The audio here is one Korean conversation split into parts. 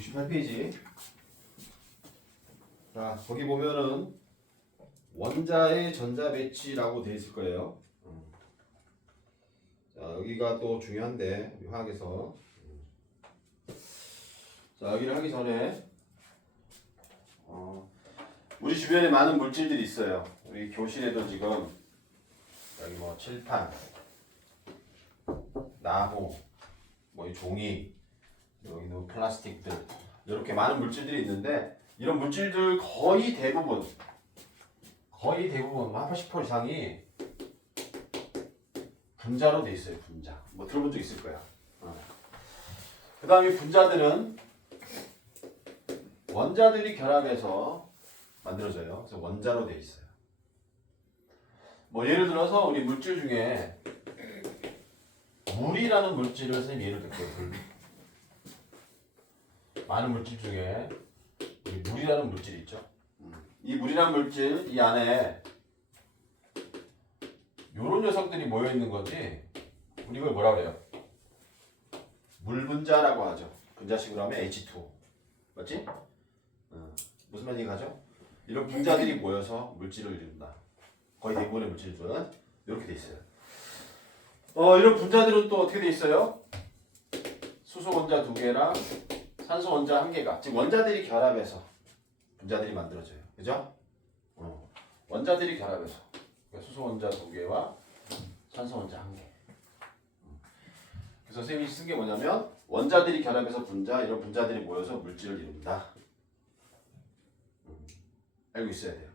68페이지. 자, 거기 보면은 원자의 전자 배치라고 되어 있을 거예요. 자, 여기가 또 중요한데 화학에서. 자, 여기를 하기 전에 우리 주변에 많은 물질들이 있어요. 우리 교실에도 지금 여기 뭐 칠판, 나무, 뭐 이 종이, 여기도 플라스틱들 이렇게 많은 물질들이 있는데 이런 물질들 거의 대부분 한 80% 이상이 분자로 돼 있어요. 분자. 뭐 들어본 적 있을 거야. 그 다음에 분자들은 원자들이 결합해서 만들어져요. 그래서 원자로 돼 있어요. 뭐 예를 들어서 우리 물질 중에 물이라는 물질을 선생님이 예를 들게요. 많은 물질 중에 우리 물이라는 물질이 있죠. 이 물이라는 물질 이 안에 요런 녀석들이 모여 있는 거지. 우리 이걸 뭐라 그래요? 물 분자라고 하죠. 분자식으로 하면 H2O. 맞지? 무슨 말인지 가죠? 이런 분자들이 모여서 물질을 이룬다. 거의 대부분의 물질들은 이렇게 돼 있어요. 이런 분자들은 또 어떻게 돼 있어요? 수소 원자 2개랑 산소 원자 1개가, 즉 원자들이 결합해서 분자들이 만들어져요. 그죠? 원자들이 결합해서 그러니까 수소 원자 2개와 산소 원자 1개. 그래서 선생님이 쓴 게 뭐냐면 원자들이 결합해서 분자, 이런 분자들이 모여서 물질을 이룬다. 알고 있어야 돼요.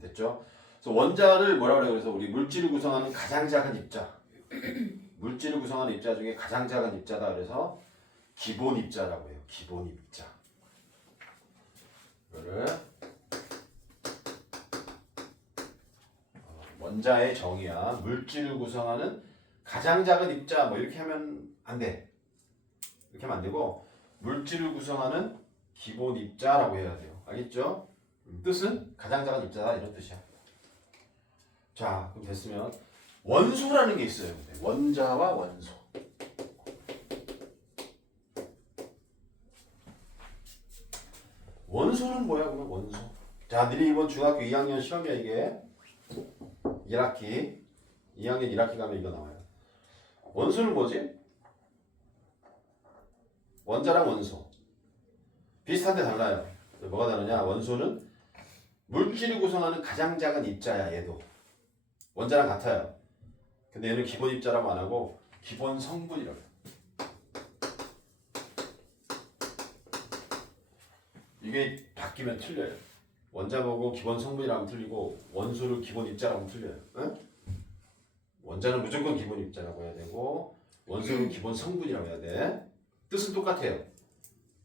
됐죠? 그래서 원자를 뭐라 그래요? 그래서 우리 물질을 구성하는 가장 작은 입자. 물질을 구성하는 입자 중에 가장 작은 입자다. 그래서 기본 입자라고 해요. 기본 입자. 이거를 원자의 정의야. 물질을 구성하는 가장 작은 입자 뭐 이렇게 하면 안 돼. 이렇게 하면 안 되고 물질을 구성하는 기본 입자라고 해야 돼요. 알겠죠? 뜻은 가장 작은 입자다 이런 뜻이야. 자, 그럼 됐으면 원소라는 게 있어요. 원자와 원소. 원소는 뭐야? 그러면 원소. 자, 너희 이번 중학교 2학년 시험이야 이게. 1학기. 2학년 1학기 가면 이거 나와요. 원소는 뭐지? 원자랑 원소. 비슷한데 달라요. 뭐가 다르냐? 원소는 물질을 구성하는 가장 작은 입자야. 얘도. 원자랑 같아요. 근데 얘는 기본 입자라고 안 하고 기본 성분이라고 해요. 이게 바뀌면 틀려요. 원자 보고 기본 성분이라면 틀리고 원소를 기본 입자라고 하면 틀려요. 응? 원자는 무조건 기본 입자라고 해야 되고 원소는 기본 성분이라고 해야 돼. 뜻은 똑같아요.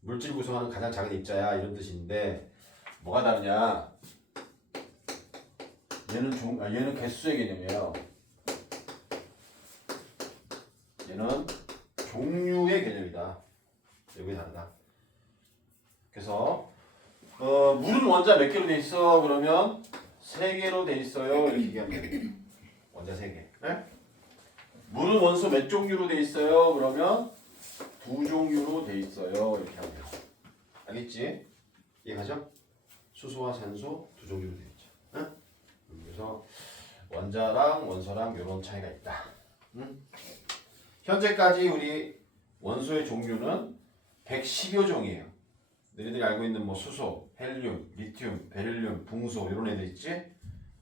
물질 구성하는 가장 작은 입자야 이런 뜻인데 뭐가 다르냐? 얘는 개수의 개념이에요. 얘는 종류의 개념이다. 여기 다르다. 그래서 물은 원자 몇 개로 돼 있어? 그러면 3개로 돼 있어요. 이렇게 얘기하면 돼요. 원자 3개. 네? 물은 원소 몇 종류로 돼 있어요? 그러면 2종류로 돼 있어요. 이렇게 하면 돼요. 알겠지? 이해가죠? 수소와 산소 2종류로 돼 있죠. 네? 그래서 원자랑 원소랑 이런 차이가 있다. 현재까지 우리 원소의 종류는 110여 종이에요. 너희들이 알고 있는 뭐 수소, 헬륨, 리튬, 베릴륨, 붕소 이런 애들 있지?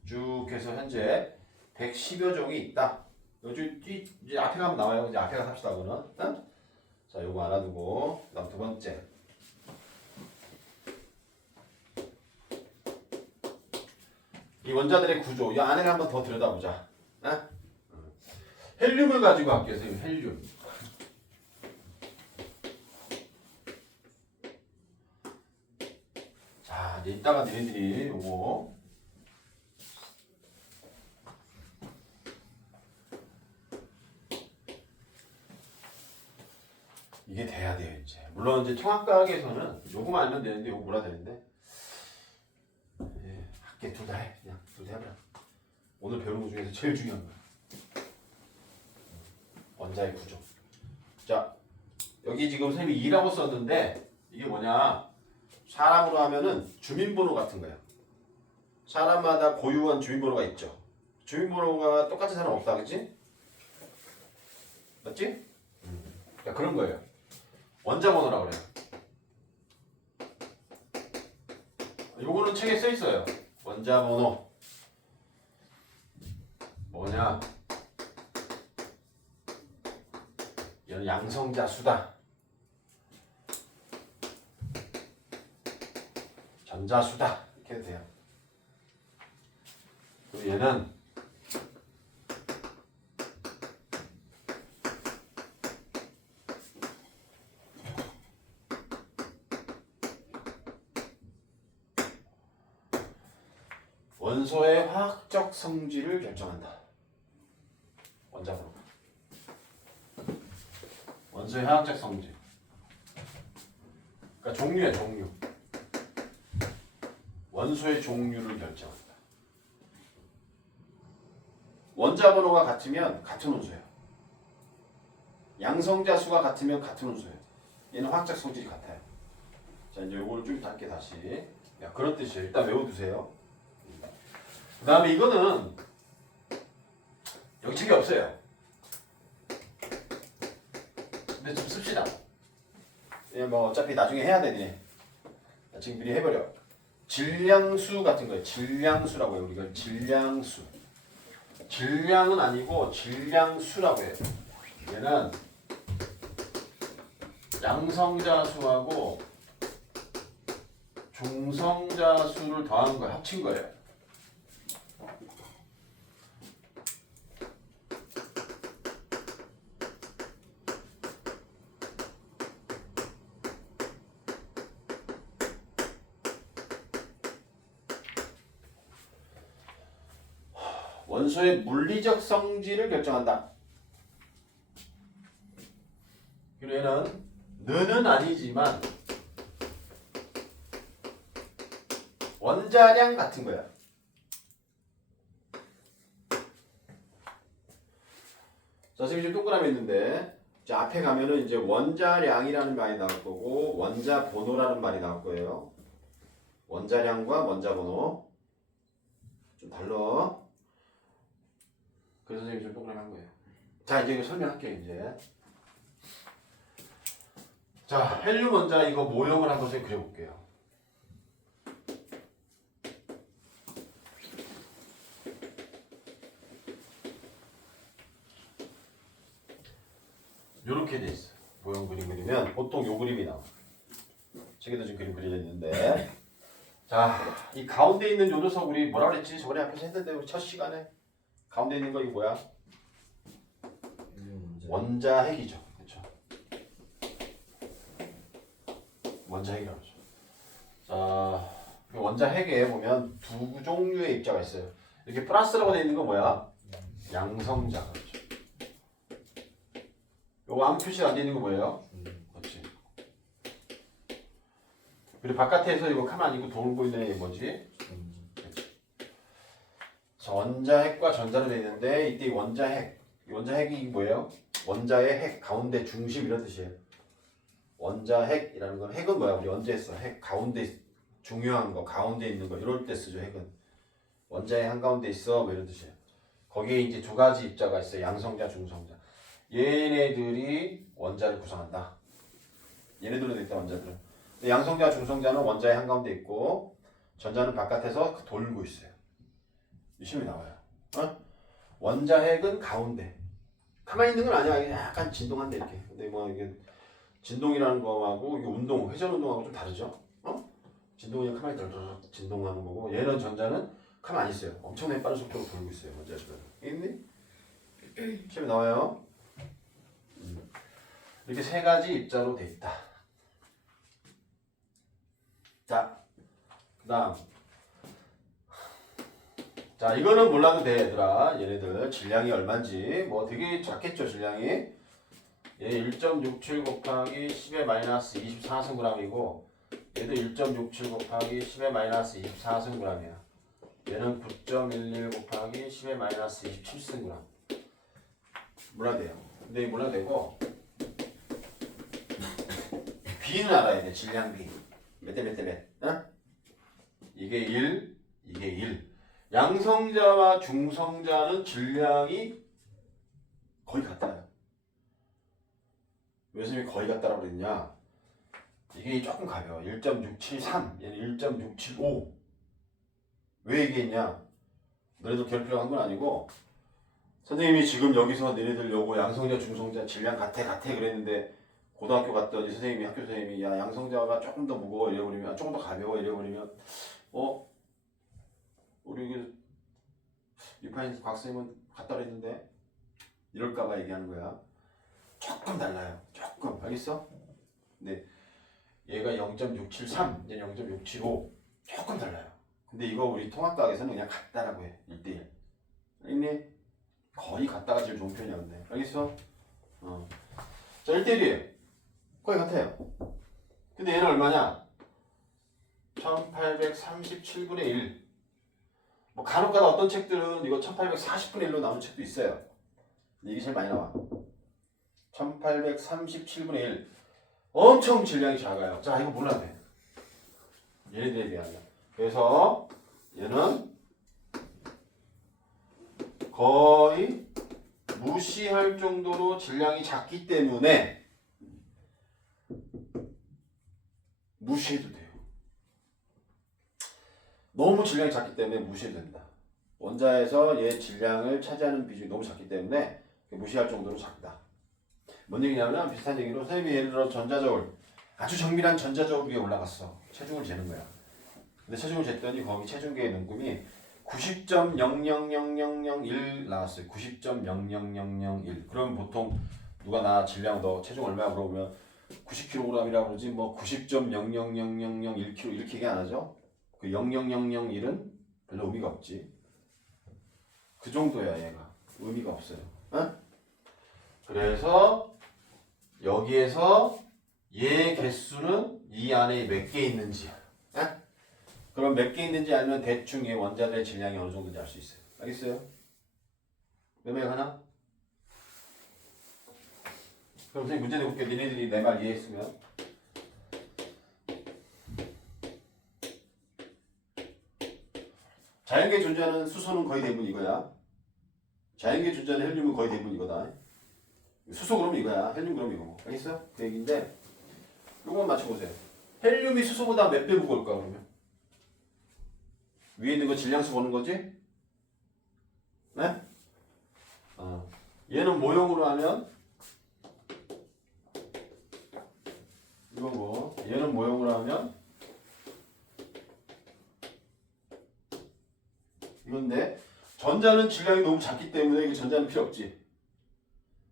쭉 해서 현재 110여 종이 있다. 이제 앞에 가면 나와요. 이제 앞에 가서 합시다. 그거는. 응? 자, 요거 알아두고 그다음 두 번째. 이 원자들의 구조. 이 안에 한번 더 들여다보자. 응? 헬륨을 가지고 할게요. 선생님. 헬륨. 자, 이제 이따가 너희들이 요거 이게 돼야 돼요. 이제 물론 이제 통합과학에서는 요거만 알면 되는데 요거 몰아야 되는데 할게 둘 다 해. 그냥 둘 다 해봐라. 오늘 배우는 것 중에서 제일 중요한 거야. 원자의 구조. 자, 여기 지금 선생님이 2라고 썼는데 이게 뭐냐? 사람으로 하면은 주민번호 같은 거야. 사람마다 고유한 주민번호가 있죠. 주민번호가 똑같은 사람 없다, 그치? 맞지? 그러니까 그런 거예요. 원자번호라고 그래요. 요거는 책에 써 있어요. 원자번호 뭐냐? 얘는 양성자 수다. 전자수다. 이렇게 해도 돼요. 그리고 얘는 원소의 화학적 성질을 결정한다. 원자번호. 원소의 화학적 성질. 그러니까 종류야, 종류. 원소의 종류를 결정한다. 원자번호가 같으면 같은 원소예요. 양성자 수가 같으면 같은 원소예요. 얘는 화학적 성질이 같아요. 자, 이제 요거를 좀 이따 할게 다시. 야, 그런 뜻이에요. 일단 외워두세요. 그 다음에 이거는 여기 책이 없어요. 근데 좀 씁시다. 뭐 어차피 나중에 해야 되네. 지금 미리 해버려. 질량수 같은 거예요. 질량수라고 해요. 우리가 질량수. 질량은 아니고 질량수라고 해요. 얘는 양성자수하고 중성자수를 더한 거예요. 합친 거예요. 원소의 물리적 성질을 결정한다. 그리고 얘는 는은 아니지만 원자량 같은 거야. 자, 지금 동그라미 있는데 자, 앞에 가면은 이제 원자량이라는 말이 나올 거고 원자 번호라는 말이 나올 거예요. 원자량과 원자 번호 좀 달라. 그래서 선생님이 좀 동그라미 한 거예요. 자, 이제 이거 설명할게요. 이제 자, 헬륨 원자 이거 모형을 한번 그려볼게요. 요렇게 돼 있어요. 모형 그림 그리면 보통 요 그림이 나와. 책에도 지금 그림 그려져 있는데 자, 이 가운데 있는 요 녀석 우리 뭐라 그랬지? 저번에 앞에서 했는데 우리 첫 시간에 가운데 있는 거 이거 뭐야? 원자핵이죠. 그렇죠? 원자핵이라고 하죠. 자, 원자핵에 보면 두 종류의 입자가 있어요. 이렇게 플러스라고 되어 있는 거 뭐야? 양성자. 그렇죠. 요거 아무 표시가 안 되어 있는 거 뭐예요? 그렇지. 그리고 바깥에서 이거 가만히 있고 돌고 있는 애 뭐지? 그렇지. 원자핵과 전자로 되어 있는데 이때 원자핵이 뭐예요? 원자의 핵, 가운데 중심 이런 뜻이에요. 원자핵이라는 건 핵은 뭐야? 우리 언제 했어? 핵 가운데 중요한 거, 가운데 있는 거 이럴 때 쓰죠. 핵은 원자의 한가운데 있어 뭐 이런 뜻이에요. 거기에 이제 두 가지 입자가 있어요. 양성자, 중성자. 얘네들이 원자를 구성한다. 얘네들은 일단 원자들은. 양성자, 중성자는 원자의 한가운데 있고 전자는 바깥에서 돌고 있어요. 이 시험이 나와요. 어? 원자핵은 가운데. 가만히 있는 건 아니야. 약간 진동한다 이렇게. 근데 뭐 이게 진동이라는 거하고 이게 운동, 회전 운동하고 좀 다르죠. 어? 진동이 가만히 덜덜 진동하는 거고 얘는 전자는 가만히 있어요. 엄청나게 빠른 속도로 돌고 있어요. 원자들은. 있니? 시험이 나와요. 이렇게 세 가지 입자로 돼 있다. 자, 그다음. 자, 이거는 몰라도 돼, 얘들아. 얘네들 질량이 얼마인지 뭐 되게 작겠죠, 질량이. 얘 1.67 곱하기 10의 마이너스 24승g이고 얘도 1.67 곱하기 10의 마이너스 24승g이야. 얘는 9.11 곱하기 10의 마이너스 27승g. 몰라도 돼요. 근데 몰라도 되고 B는 알아야 돼. 질량 B. 몇 대 몇 대 몇? 어? 이게 1, 이게 1. 양성자와 중성자는 질량이 거의 같아요. 왜 선생님이 거의 같다라고 그랬냐? 이게 조금 가벼워. 1.673, 얘는 1.675. 왜 얘기했냐? 너네들 괴롭히려고 한 건 아니고 선생님이 지금 여기서 너네들 요거 양성자, 중성자 질량 같아 그랬는데 고등학교 갔더니 선생님이 학교 선생님이 야 양성자가 조금 더 무거워 이래버리면 조금 더 가벼워 이래버리면 우리 그 유파인 곽선생님은 같다 그랬는데 이럴까봐 얘기하는 거야. 조금 달라요. 조금 알겠어? 근데 얘가 0.673, 얘 0.675 조금 달라요. 근데 이거 우리 통합과학에서는 그냥 같다라고 해. 1대1. 알겠니? 거의 같다가 제일 좋은 표현이야 근데. 알겠어? 자 1대1이에요. 거의 같아요. 근데 얘는 얼마냐? 1837분의 1. 뭐 간혹가다 어떤 책들은 이거 1840분의 1로 나오는 책도 있어요. 근데 이게 제일 많이 나와. 1837분의 1. 엄청 질량이 작아요. 자 이거 몰라도 돼. 얘네들에 비하면. 그래서 얘는 거의 무시할 정도로 질량이 작기 때문에 무시해도 돼요. 너무 질량이 작기 때문에 무시해도 된다. 원자에서 얘 질량을 차지하는 비중이 너무 작기 때문에 무시할 정도로 작다. 뭔 얘기냐면 비슷한 얘기로 선생님이 예를 들어 전자저울 아주 정밀한 전자저울 위에 올라갔어. 체중을 재는 거야. 근데 체중을 쟀더니 거기 체중계의 눈금이 90.000001 나왔어요. 90.00001. 그럼 보통 누가 나 질량 너 체중 얼마야 물어보면 90kg이라고 그러지 뭐 90.0000001kg 이렇게 얘기 안 하죠. 그 00001은 별로 의미가 없지. 그 정도야 얘가. 의미가 없어요. 어? 그래서 여기에서 얘 개수는 이 안에 몇 개 있는지 그럼 몇 개 있는지 알면 대충 얘 원자들의 질량이 어느 정도인지 알 수 있어요. 알겠어요? 몇 명 하나? 그럼 선생님 문제 내볼게. 니네들이 내 말 이해했으면 자연계에 존재하는 수소는 거의 대부분 이거야. 자연계에 존재하는 헬륨은 거의 대부분 이거다. 수소 그럼 이거야. 헬륨 그럼 이거고. 알겠어? 그 얘기인데 요거만 맞춰보세요. 헬륨이 수소보다 몇 배 무거울까 그러면? 위에 있는 거 질량수 보는 거지? 네? 얘는 모형으로 하면 이거고 얘는 모형으로 하면 이건데 전자는 질량이 너무 작기 때문에 이거 전자는 필요 없지.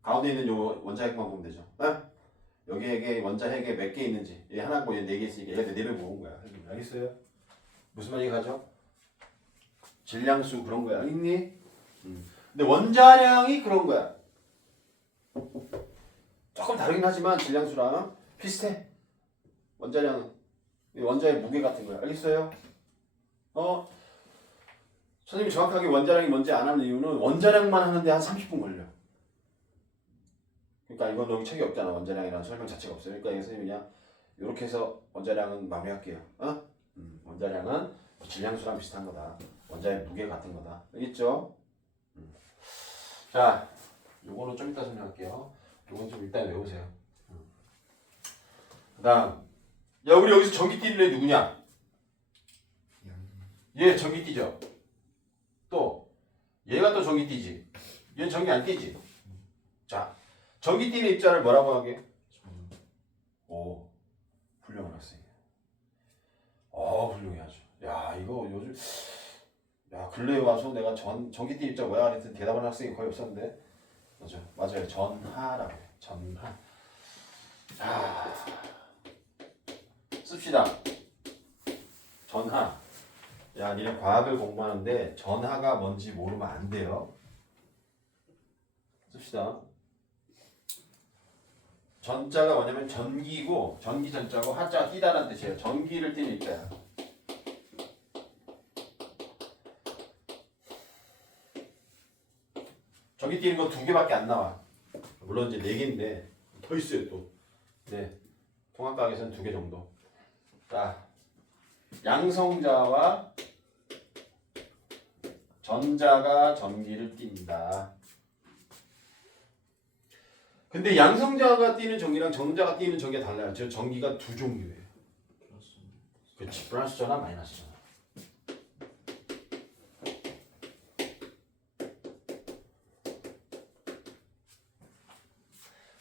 가운데 있는 요 원자핵만 보면 되죠. 네? 여기에 원자 핵에 몇 개 있는지 얘 하나고 얘 네 개 있으니까 얘한테 4배 모은 거야. 알겠어요? 무슨 말이 가죠? 질량수 그런 거야. 알겠니? 근데 원자량이 그런 거야. 조금 다르긴 하지만 질량수랑 비슷해. 원자량은 원자의 무게 같은 거야. 알겠어요? 선생님이 정확하게 원자량이 뭔지 안 하는 이유는 원자량만 하는데 한 30분 걸려. 그러니까 이건 여기 책이 없잖아. 원자량이라는 설명 자체가 없어요. 그러니까 선생님이 그냥 이렇게 해서 원자량은 마무리할게요. 원자량은 질량수랑 비슷한 거다. 원자의 무게 같은 거다. 알겠죠? 자, 요거는 좀 이따 설명할게요. 요건 좀 이따 외우세요. 그 다음 야 우리 여기서 전기 뛰는 애 누구냐? 얘 전기 뛰죠? 또 얘가 또 전기 뛰지? 얘는 전기 안 뛰지? 자 전기 뛰는 입자를 뭐라고 하게? 오 훌륭한 학생이야. 훌륭해야죠. 야 이거 요즘 야 근래에 와서 내가 전기 뛰는 입자 뭐야 그랬더니 대답하는 학생이 거의 없었는데 맞아요. 전하라고 해요. 전하. 자 씁시다. 전하. 야 니네 과학을 공부하는데 전하가 뭔지 모르면 안 돼요. 씁시다. 전자가 뭐냐면 전기고 전기 전자고 하자가 뛰다라는 뜻이에요. 전기를 띠는 입자야. 전기 띠는 거 2개밖에 안 나와. 물론 이제 4개인데 더 있어요 또. 네. 통합과학에서는 2개 정도. 자, 양성자와 전자가 전기를 띈다. 근데 양성자가 띄는 전기랑 전자가 띄는 전기가 달라요. 저 전기가 2종류예요. 그렇지. 플러스 전화, 마이너스 전화.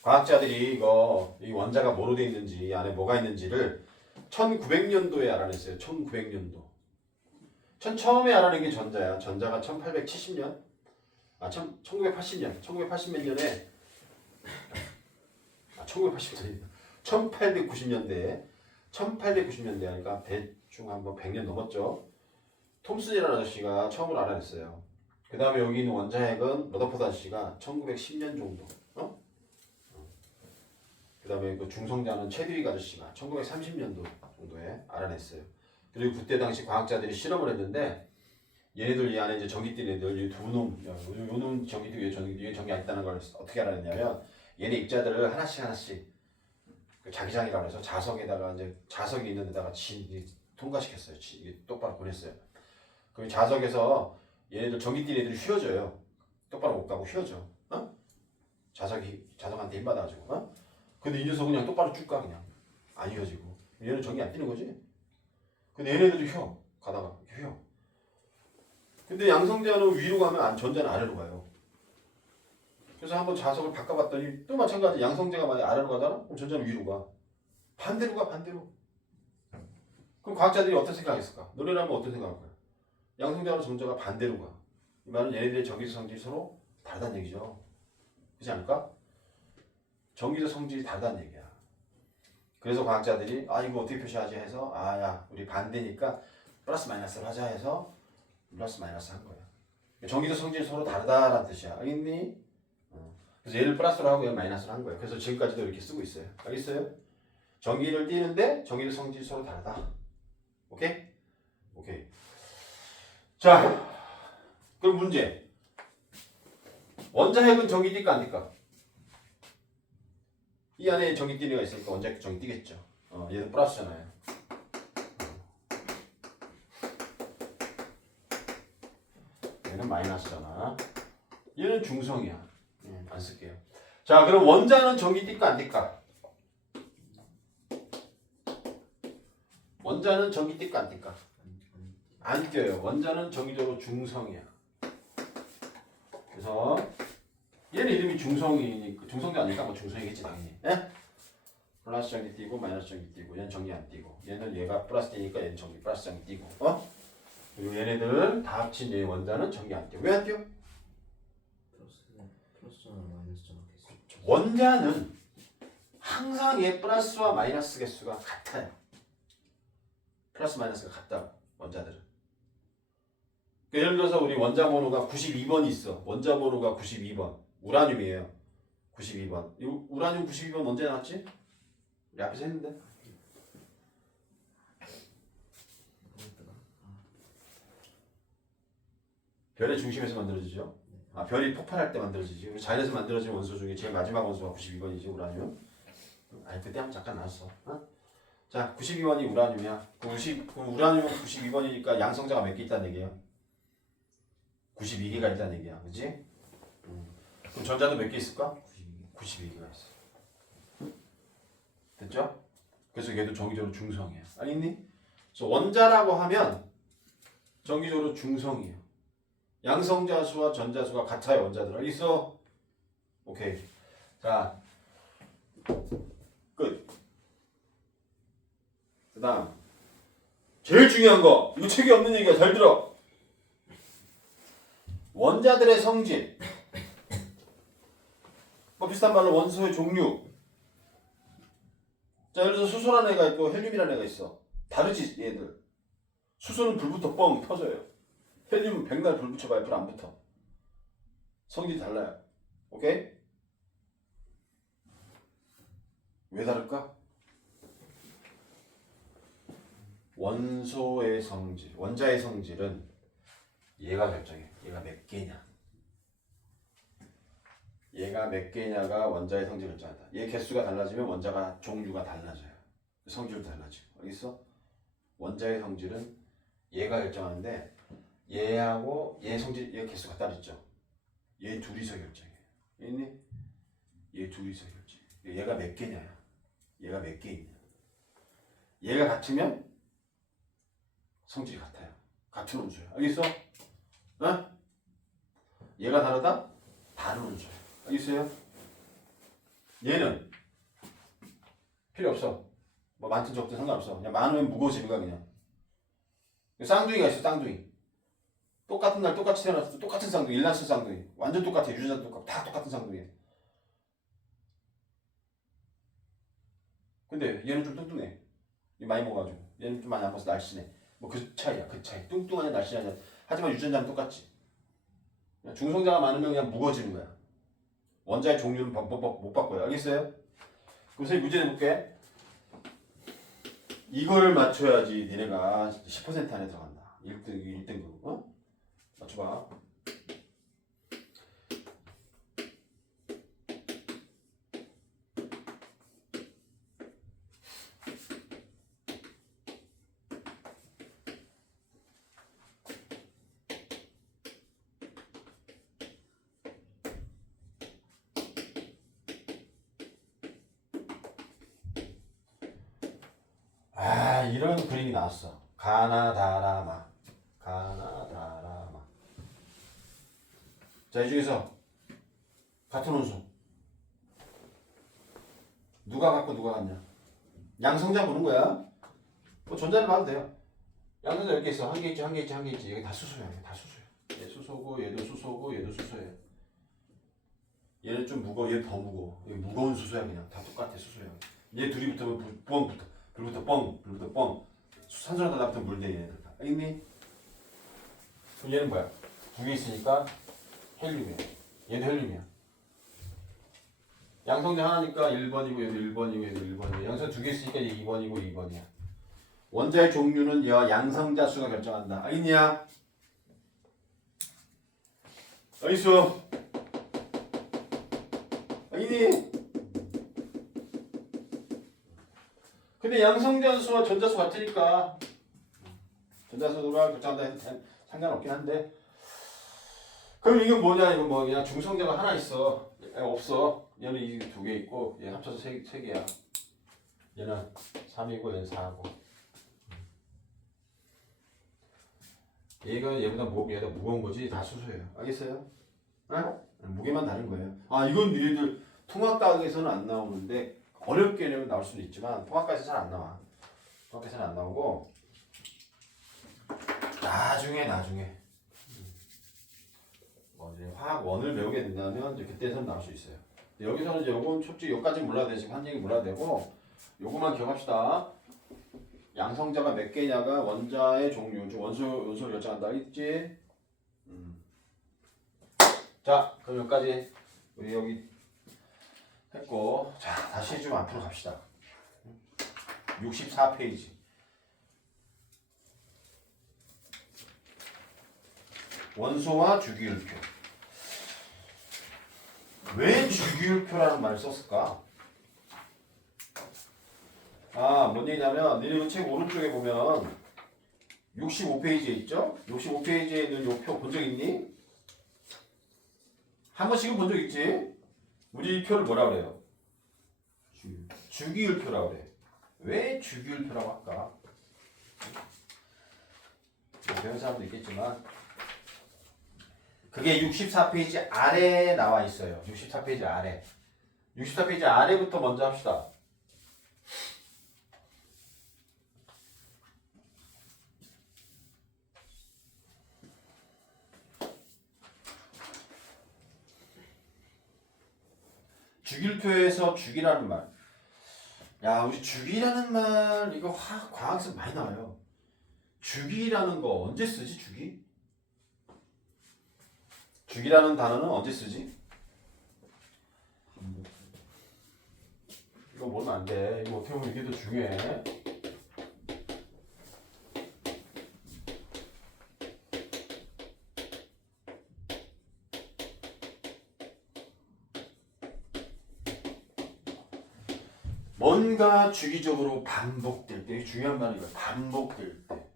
과학자들이 이 원자가 뭐로 돼 있는지, 이 안에 뭐가 있는지를 1900년도에 알아냈어요. 1900년도. 처음에 알아낸 게 전자야. 전자가 1870년, 1980년, 1980몇 년에, 1980년이 1890년대에, 1890년대 그러니까 대충 한번 100년 넘었죠. 톰슨이라는 아저씨가 처음으로 알아냈어요. 그 다음에 여기 있는 원자핵은 러더포드 아저씨가 1910년 정도. 그 다음에 그 중성자는 체드윅 아저씨가 1930년도 정도에 알아냈어요. 그리고 그때 당시 과학자들이 실험을 했는데 얘네들 이 안에 이제 전기 띠는 애들 이 두 놈, 요 놈 전기 띠, 위에 전기 안 있다는 걸 어떻게 알아냈냐면 얘네 입자들을 하나씩 그 자기장이라고 해서 자석에다가 이제 자석이 있는 데다가 통과시켰어요. 똑바로 보냈어요. 그 자석에서 얘네들 전기 띠는 애들이 휘어져요. 똑바로 못 가고 휘어져. 자석한테 힘 받아가지고. 근데 이 녀석은 그냥 똑바로 쭉 가 그냥 안 휘어지고 얘는 전기 안 뛰는 거지. 근데 얘네들이 가다가 휘어. 근데 양성자는 위로 가면 전자는 아래로 가요. 그래서 한번 자석을 바꿔봤더니 또 마찬가지. 양성자가 만약 아래로 가잖아? 그럼 전자는 위로 가. 반대로 가. 반대로. 그럼 과학자들이 어떤 생각했을까? 너네라면 어떤 생각할 거야? 양성자와 전자가 반대로 가. 이 말은 얘네들의 전기적 성질이 서로 다르다는 얘기죠. 그렇지 않을까? 전기적 성질이 다르다는 얘기야. 그래서 과학자들이 이거 어떻게 표시하지 해서 야 우리 반대니까 플러스 마이너스를 하자 해서 플러스 마이너스 한 거야. 전기적 성질이 서로 다르다라는 뜻이야. 알겠니? 그래서 얘를 플러스로 하고 얘를 마이너스로 한 거야. 그래서 지금까지도 이렇게 쓰고 있어요. 알겠어요? 전기를 띄는데 전기적 성질이 서로 다르다. 오케이? 오케이. 자, 그럼 문제. 원자핵은 전기 뛸까 안 뛸까? 이 안에 전기 띠가 있으니까 원자핵 전기 띠겠죠. 얘는 플러스잖아요. 얘는 마이너스잖아. 얘는 중성이야. 안 쓸게요. 자, 그럼 원자는 전기 띠까 안 띠까? 원자는 전기 띠까 안 띠까? 안 띄어요. 원자는 정기적으로 중성이야. 그래서 얘는 이름이 중성이니까 중성도 아니까 뭐 중성이겠지 당연히. 예? 플러스 전기 띄고 마이너스 전기 띄고 얘는 전기 안 띄고 얘는 얘가 플러스 띄니까 얘는 전기 플러스 전기 띄고 그리고 얘네들 다 합친 얘 원자는 전기 안 띄고 왜 안 띄어? 플러스잖아 마이너스잖아. 원자는 항상 얘 플러스와 마이너스 개수가 같아요. 플러스 마이너스가 같다 원자들은. 그러니까 예를 들어서 우리 원자 번호가 92번이 있어. 원자 번호가 92번. 우라늄이에요. 92번. 이 우라늄 92번 언제 나왔지? 우리 앞에서 했는데. 별의 중심에서 만들어지죠. 별이 폭발할 때 만들어지지. 우리 자연에서 만들어진 원소 중에 제일 마지막 원소가 92번이지 우라늄. 그때 한번 잠깐 나왔어. 자, 92번이 우라늄이야. 그럼 우라늄은 92번이니까 양성자가 몇 개 있다는 얘기예요? 92개가 있다는 얘기야. 그치? 그럼 전자도 몇 개 있을까? 92개가 있어. 됐죠? 그래서 얘도 정기적으로 중성이야. 알겠니? 그래서 원자라고 하면 정기적으로 중성이에요. 양성자 수와 전자 수가 같아요. 원자들. 알겠어? 오케이. 자, 끝. 그 다음 제일 중요한 거. 이거 책에 없는 얘기야. 잘 들어. 원자들의 성질. 뭐 비슷한 말로 원소의 종류. 자, 예를 들어서 수소라는 애가 있고 헬륨이라는 애가 있어. 다르지 얘들. 수소는 불부터 뻥 터져요. 헬륨은 백날 불 붙여봐야 불 안 붙어. 성질이 달라요. 오케이? 왜 다를까? 원소의 성질, 원자의 성질은 얘가 결정해. 얘가 몇 개냐. 얘가 몇 개냐가 원자의 성질을 결정한다. 얘 개수가 달라지면 원자가 종류가 달라져요. 성질도 달라져. 알겠어? 원자의 성질은 얘가 결정하는데 얘하고 얘 성질 얘 개수가 따르죠. 얘 둘이서 결정해. 있니? 얘 둘이서 결정해. 얘가 몇 개냐? 얘가 몇 개 있냐? 얘가 같으면 성질이 같아요. 같은 원소야. 알겠어? 어? 얘가 다르다? 다른 원소야. 알겠어요? 얘는 필요 없어. 뭐 많든 적든 상관없어. 그냥 많으면 무거워지는 거야 그냥. 쌍둥이가 있어. 쌍둥이. 똑같은 날 똑같이 태어났어. 똑같은 쌍둥이. 일란스 쌍둥이. 완전 똑같아. 유전자 똑같아. 다 똑같은 쌍둥이야. 근데 얘는 좀 뚱뚱해. 많이 먹어가지고. 얘는 좀 많이 안 먹어서 날씬해. 뭐 그 차이야. 그 차이. 뚱뚱하냐 날씬하냐. 하지만 유전자는 똑같지. 중성자가 많으면 그냥 무거워지는 거야. 원자의 종류는 못 바꿔요. 알겠어요? 그래서 문제 내볼게. 이걸 맞춰야지 니네가 10% 안에 들어간다. 1등급. 어? 맞춰봐. 아, 이런 그림이 나왔어. 가나다라마. 자, 이 중에서 같은 원소. 누가 같고 누가 같냐? 양성자 보는 거야. 뭐 전자를 봐도 돼요. 양성자 이렇게 있어. 한 개 있지, 한 개 있지, 한 개 있지. 여기 다 수소야. 여기 다 수소야. 얘 수소고, 얘도 수소고, 얘도 수소야. 얘는 좀 무거워, 얘 더 무거워. 여기 무거운 수소야 그냥. 다 똑같아 수소야. 얘 둘이 붙으면 뻥 붙어. 불부터 뻥, 불부터 뻥. 산소랑 다 붙으면 물대 얘네들. 알겠니? 그럼 얘는 뭐야? 두 개 있으니까 헬륨이야. 얘도 헬륨이야. 양성자 하나니까 1번이고 얘도 1번이고 얘도 1번이야. 양성 두 개 있으니까 얘 2번이고 2번이야. 원자의 종류는 양성자 수가 결정한다. 알겠냐? 알겠어? 알겠니? 근데 양성자 수와 전자수 같으니까 전자수가 결정한다 상관없긴 한데 그럼 이건 뭐냐? 이건 뭐 그냥 중성자가 하나 있어. 없어. 얘는 이 두 개 있고 얘 합쳐서 세 개야. 얘는 3이고 얘는 4고. 얘가 얘보다 무거운 거지 다 수소예요. 알겠어요? 어? 무게만 다른 거예요. 아 이건 너희들 통합과학에서는 안 나오는데 어렵게 내면 나올 수도 있지만 통합과에서 잘 안 나와. 통합과에서는 안 나오고 나중에 뭐 이제 화학 원을 배우게 된다면 이제 그때서는 나올 수 있어요. 여기서는 이제 요건 솔직히 여기까지 몰라도 돼. 지금 한 얘기 몰라도 되고 요거만 기억합시다. 양성자가 몇 개냐가 원자의 종류, 즉 원소를 결정한다. 있지? 자, 그럼 여기까지 우리 여기 했고, 자 다시 좀 앞으로 갑시다. 64페이지. 원소와 주기율표. 왜 주기율표라는 말을 썼을까? 아, 뭔 얘기냐면 니네 책 오른쪽에 보면 65페이지에 있죠? 65페이지에 있는 요 표 본 적 있니? 한 번씩은 본 적 있지? 우리 이 표를 뭐라 그래요? 주기율표라고 그래. 왜 주기율표라고 할까? 배운 사람도 있겠지만 그게 64페이지 아래에 나와 있어요. 64페이지 아래. 64페이지 아래부터 먼저 합시다. 주기율표에서 주기라는 말. 야, 우리 주기라는 말 이거 과학에서 많이 나와요. 주기라는 거 언제 쓰지? 주기라는 단어는 언제 쓰지? 이거 모르면 안 돼. 이거 어떻게 보면 이게 더 중요해. 뭔가 주기적으로 반복될 때, 중요한 말은 이거 반복될 때,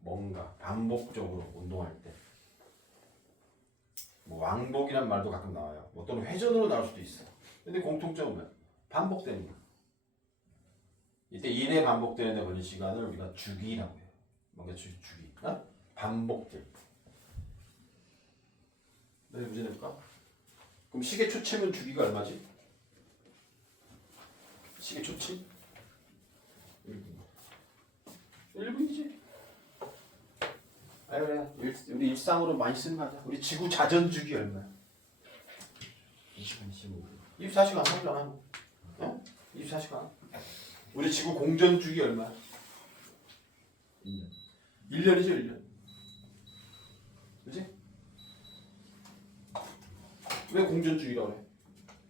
뭔가 반복적으로 운동할 때, 뭐 왕복이란 말도 가끔 나와요. 뭐 또는 회전으로 나올 수도 있어. 근데 공통점은 뭐야? 반복되는 거. 이때 일에 반복되는 데 걸린 시간을 우리가 주기라고 해요. 뭔가 주기. 어? 반복될 때. 네, 문제 낼까? 그럼 시계 초침은 주기가 얼마지? 시계 초침? 1분이지. 아유, 그래. 우리 일상으로 많이 쓰는 거 하자. 우리 지구 자전 주기 얼마야? 20분, 25분. 24시간 하잖아. 어? 24시간. 우리 지구 공전 주기 얼마야? 1년. 1년이죠, 1년. 그치? 왜 공전 주기라고 그래?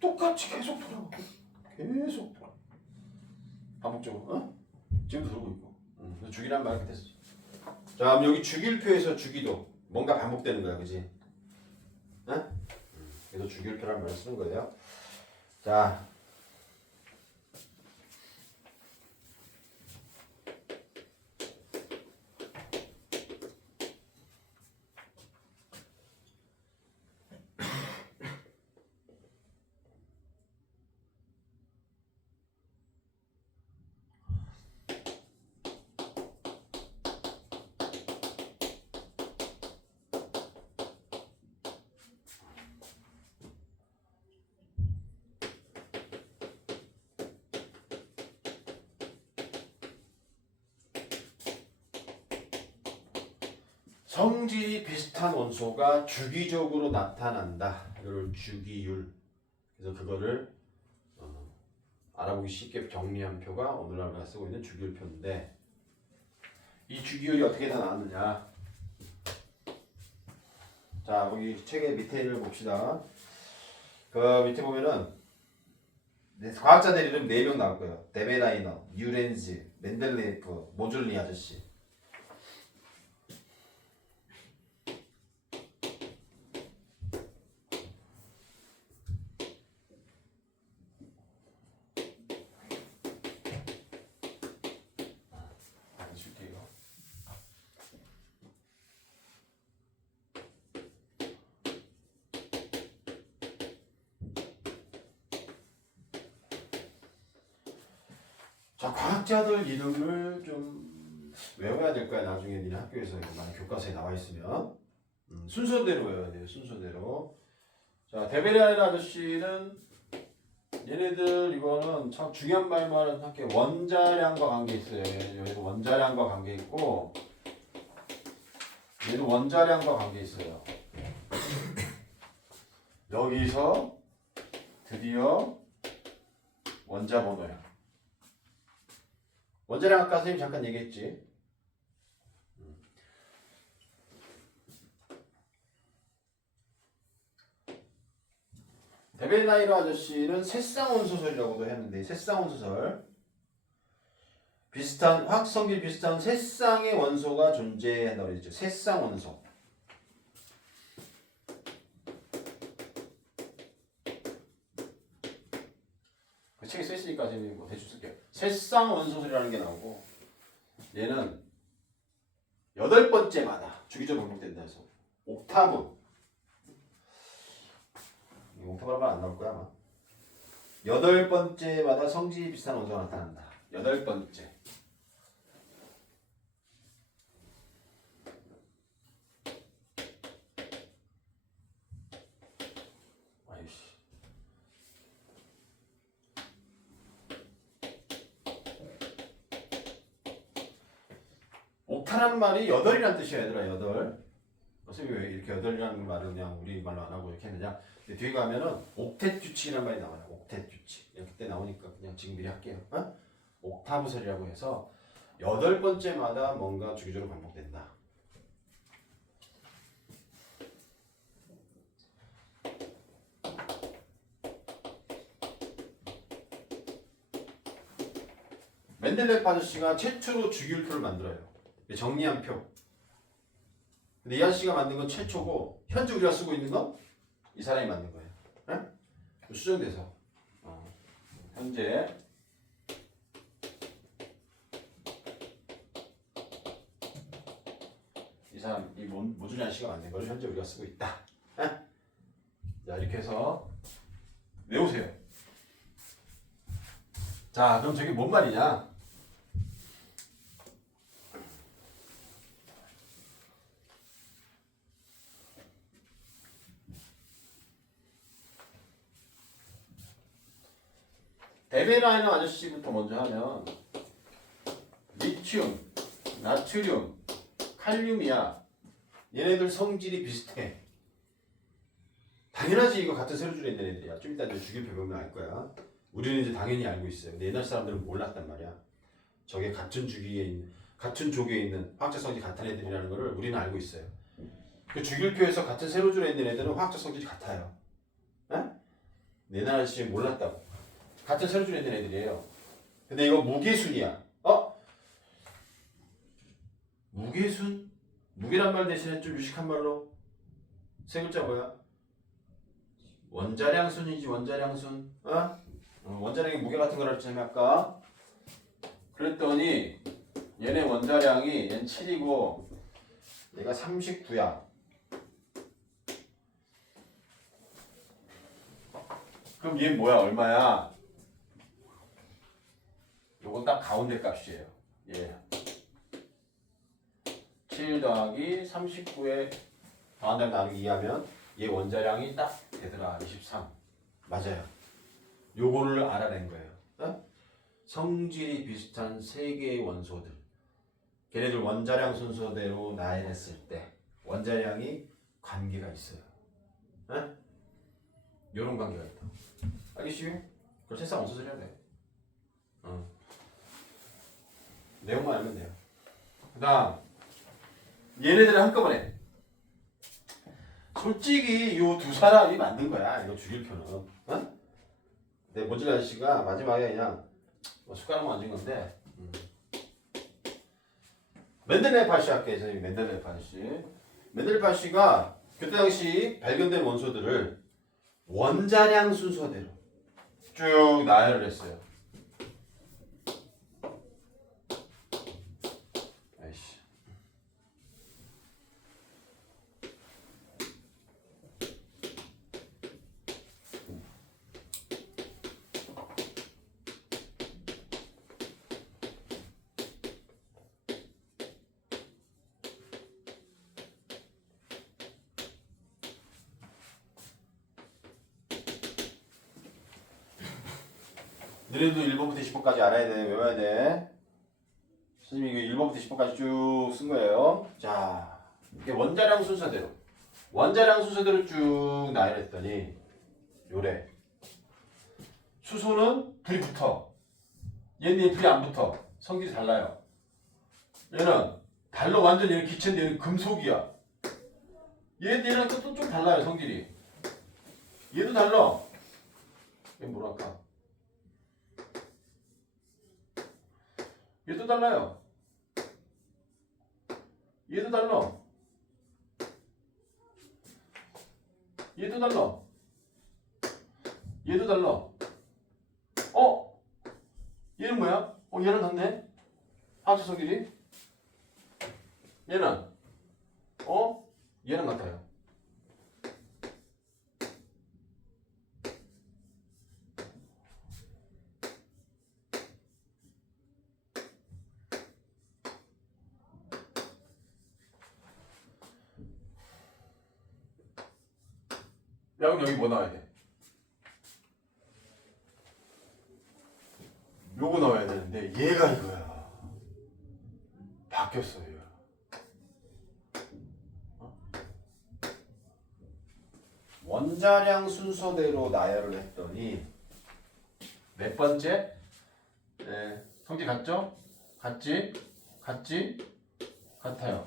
똑같이 계속 돌아가. 계속 돌아. 반복적으로. 어? 지금도 돌고 있고. 그래서 주기란 말 그때 쓰지. 자, 그럼 여기 주기율표에서 주기도 뭔가 반복되는 거야, 그지? 어? 그래서 주기율표라는 말을 쓰는 거예요. 자, 성질이 비슷한 원소가 주기적으로 나타난다. 이걸 주기율. 그래서 그거를 알아보기 쉽게 정리한 표가 오늘날 우리가 쓰고 있는 주기율표인데, 이 주기율이 어떻게 다 나왔느냐. 자, 여기 책의 밑에를 봅시다. 그 밑에 보면은 과학자들 이름 4명 나올 거예요. 데베라이너, 유렌즈, 멘델레예프, 모줄리 아저씨. 자, 과학자들 이름을 좀 외워야 될 거야. 나중에 니네 학교에서 만약 교과서에 나와 있으면 순서대로 외워야 돼요. 순서대로. 자, 데베리아나 아저씨는 얘네들 이거는 참 중요한 말만 할게. 원자량과 관계 있어요. 얘도 원자량과 관계 있고, 얘도 원자량과 관계 있어요. 여기서 드디어 원자 번호야. 원자량 아까 선생님 잠깐 얘기했지. 데베나이로 아저씨는 새쌍원소설이라고도 했는데, 새쌍원소설 비슷한 화학성질 비슷한 세 쌍의 원소가 존재한다고 그랬죠. 새쌍원소. 그 책에 써 있으니까 지금 뭐 대충 쓸게요. 새쌍원소설이라는 게 나오고, 얘는 8번째마다 주기적으로 반복된다 해서 옥타브. 옥타브라면 안 나올 거야 아마. 8번째마다 성질이 비슷한 원소가 나타난다. 8번째. 아이씨. 옥타라는 말이 8이라는 뜻이야, 얘들아. 8. 선생님이 왜 이렇게 8이라는 말을 그냥 우리말로 안 하고 이렇게 했느냐. 근데 뒤에 가면은 옥텟 규칙이라는 말이 나와요. 옥텟 규칙. 이렇게 때 나오니까 그냥 지금 미리 할게요. 어? 옥타브설이라고 해서 8번째마다 뭔가 주기적으로 반복된다. 멘델레프 아저씨가 최초로 주기율표를 만들어요. 정리한 표. 근데 이 아저씨가 만든 건 최초고, 현재 우리가 쓰고 있는 건 이 사람이 만든 거예요. 네? 수정돼서. 현재 이 사람 이 모준이 씨가 만든 걸 현재 우리가 쓰고 있다. 자 이렇게 해서 외우세요. 자 그럼 저게 뭔 말이냐? 데베라이너 아저씨부터 먼저 하면 리튬, 나트륨, 칼륨이야. 얘네들 성질이 비슷해. 당연하지 이거 같은 세로줄에 있는 애들이야. 좀 이따 주기표 보면 알 거야. 우리는 이제 당연히 알고 있어요. 근데 옛날 사람들은 몰랐단 말이야. 저게 같은 주기에 있는, 같은 족에 있는 화학적 성질이 같은 애들이라는 거를 우리는 알고 있어요. 그 주기표에서 같은 세로줄에 있는 애들은 화학적 성질이 같아요. 에? 옛날 아저씨 몰랐다고. 같은 세로줄에 있는 애들이에요. 근데 이거 무게순이야. 무게순? 무게란 말 대신에 좀 유식한 말로 세 글자 뭐야? 원자량순이지 원자량순. 원자량이 무게 같은 거라 했잖아요 아까. 그랬더니 얘네 원자량이 얘는 7이고 얘가 39야. 그럼 얘 뭐야? 얼마야? 요건 딱 가운데 값이에요. 예. 7 더하기 39에 더한 다음에 나누기 2하면 얘 원자량이 딱 되더라. 23. 맞아요. 요거를 알아낸 거예요. 성질이 비슷한 세 개의 원소들. 걔네들 원자량 순서대로 나열했을 때 원자량이 관계가 있어요. 요런 관계가 있다. 알겠지? 그걸 세상 원소들 해야 돼. 내용만 알면 돼요. 그 다음 얘네들을 한꺼번에 솔직히 요 두 사람이 만든 거야. 이거 주기표는. 내 모질 아저씨가 마지막에 그냥 숟가락만 얹은 건데 멘델레프 아저씨 할게요. 선생님 멘델레프 아저씨. 멘델레프 아저씨가 그때 당시 발견된 원소들을 원자량 순서대로 쭉 나열을 했어요. 아이씨. 너네도 1번부터 20번까지 알아야 돼. 외워야 돼. 선생님이 이거 1번부터 10번까지 쭉 쓴 거예요. 자, 이게 원자량 순서대로. 원자량 순서대로 쭉 나열했더니 요래. 수소는 불이 붙어. 얘는 불이 안 붙어. 성질이 달라요. 얘는 달러 완전 얘는 기체인데 얘는 금속이야. 얘는 또 좀 달라요. 성질이. 얘도 달라. 얘 뭐랄까. 얘도 달라요. 얘도 달라. 얘도 달라. 얘도 달라. 얘는 뭐야? 얘는 같네. 합쳐 성질이. 얘는 얘는 같아요. 야, 그럼 여기 뭐 나와야 돼? 요거 나와야 되는데 얘가 이거야. 바뀌었어 얘가. 원자량 순서대로 나열을 했더니 몇 번째? 네, 성질 같죠? 같지? 같지? 같아요.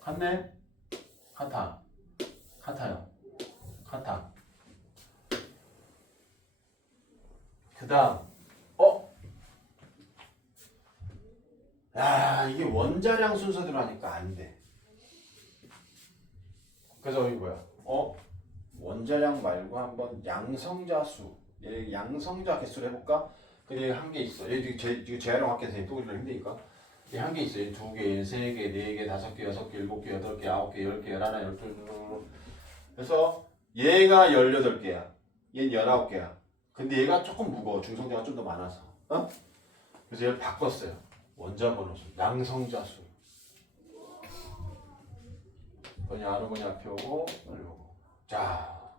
같네? 같아. 같아요. 같아. 그 다음 이게 원자량 순서대로 하니까 안 돼. 그래서 여기 뭐야? 원자량 말고 한번 양성자수 얘 양성자 개수를 해볼까? 근데 한 개 있어. 얘 지금 재활용학계에서 또 그리기 힘드니까. 얘 한 개 있어. 얘 두 개, 세 개, 네 개, 다섯 개, 여섯 개, 일곱 개, 여덟 개, 아홉 개, 열 개, 열하나, 열둘. 그래서 얘가 18개야. 얘는 19개야. 근데 얘가 조금 무거워. 중성자가 좀 더 많아서. 어? 그래서 얘를 바꿨어요. 원자 번호수, 양성자 수. 뭐냐, 아르고냐 표고, 알고. 자,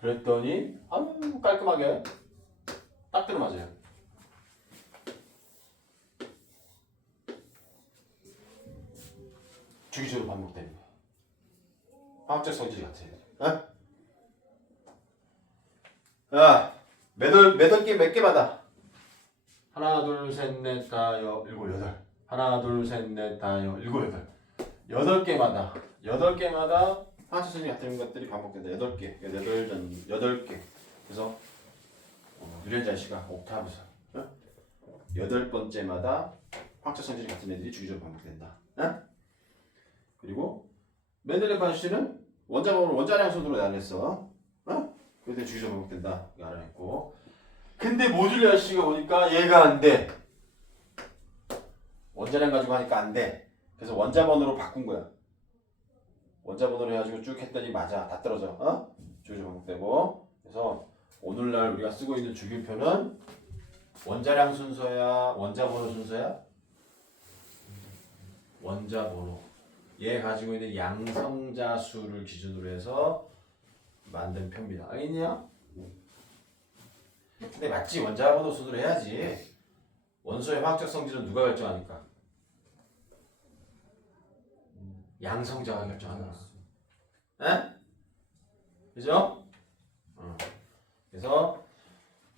그랬더니 아유 깔끔하게 딱 들어맞아요. 주기적으로 반복되는 거야. 화학적 성질 같아. 어? 야, 매달 몇 개마다? 하나, 둘, 셋, 넷, 다, 일곱, 여덟. 하나, 둘, 셋, 넷, 다, 일곱, 여덟. 8개마다 화학적 성질 같은 것들이 반복된다. 8개. 8개. 그래서 유전자 시가 옥타브에서 8번째마다 화학적 성질이 같은 애들이 주기적으로 반복된다. 어? 그리고 멘델레프 씨는 원자량 순으로 나눴어. 어? 그때 주기적으로 반복된다. 이거 알아냈고. 근데 모듈리아 씨가 보니까 얘가 안 돼. 원자량 가지고 하니까 안 돼. 그래서 원자번호로 바꾼 거야. 원자번호로 해가지고 쭉 했더니 맞아. 다 떨어져. 어? 주기적으로 반복되고. 그래서 오늘날 우리가 쓰고 있는 주기표는 원자량 순서야, 원자번호 순서야? 원자번호. 얘 가지고 있는 양성자 수를 기준으로 해서 만든 표입니다. 알겠냐? 근데 맞지? 원자번호 순으로 해야지. 원소의 화학적 성질은 누가 결정하니까? 양성자가 결정하는 거야. 에? 그죠? 그래서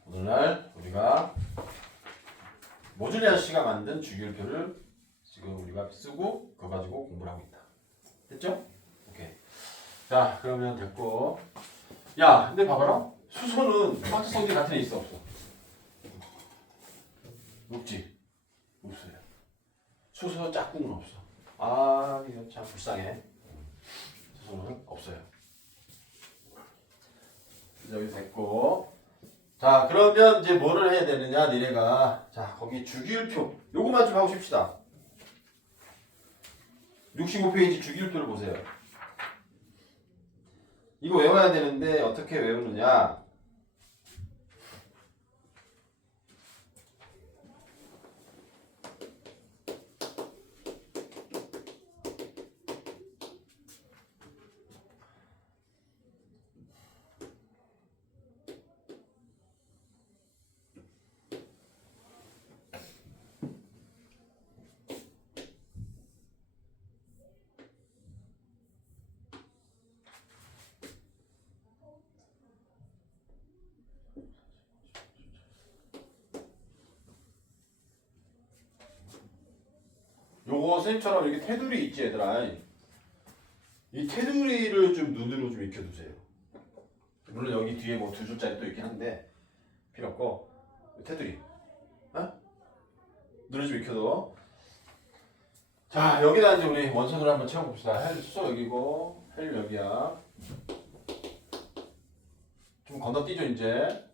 오늘날 우리가 모듈리아 씨가 만든 주기율표를 지금 우리가 쓰고 그거 가지고 공부를 하고 있다. 됐죠? 오케이. 자, 그러면 됐고. 야, 근데 봐봐라. 수소는 화학적 성질 같은 애 있어 없어? 없지? 없어요. 수소 짝꿍은 없어. 아, 이거 참 불쌍해. 수소는 없어요. 여기 됐고. 자, 그러면 이제 뭐를 해야 되느냐, 니네가. 자, 거기 주기율표. 요거만 좀 하고 싶시다. 65페이지 주기율표를 보세요. 이거 외워야 되는데 어떻게 외우느냐. 요거 선생님처럼 이렇게 테두리 있지 얘들아. 이 테두리를 좀 눈으로 좀 익혀두세요. 물론 여기 뒤에 뭐 2줄짜리 또 있긴 한데 필요 없고 테두리. 어? 눈을 좀 익혀둬. 자, 여기다 이제 우리 원선으로 한번 채워봅시다. 헬 수소 여기고 헬 여기야. 좀 건너뛰죠 이제.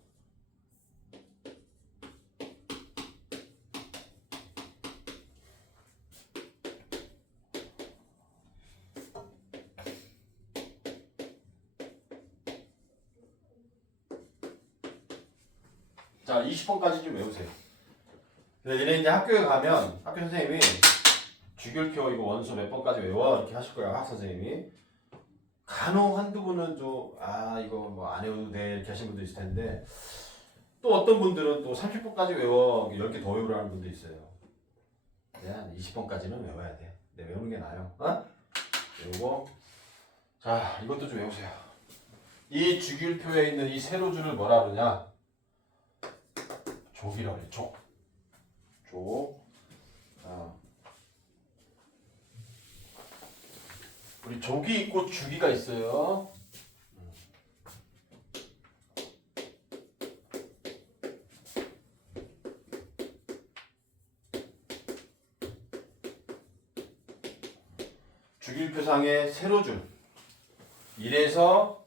자, 20번까지 좀 외우세요. 근데 얘네 이제 학교에 가면 학교 선생님이 주기율표 이거 원소 몇 번까지 외워 이렇게 하실 거야. 학 선생님이. 간혹 한두 분은 좀 이거 뭐 안 외워도 돼 이렇게 하시는 분도 있을 텐데 또 어떤 분들은 또 30번까지 외워 10개 더 외우라는 분도 있어요. 한 20번까지는 외워야 돼. 네, 외우는 게 나아요. 어? 외우고. 자, 이것도 좀 외우세요. 이 주기율표에 있는 이 세로줄을 뭐라 그러냐? 족이라고 그래. 족. 우리 족이 있고 주기가 있어요. 주기율표상의 세로줄 1에서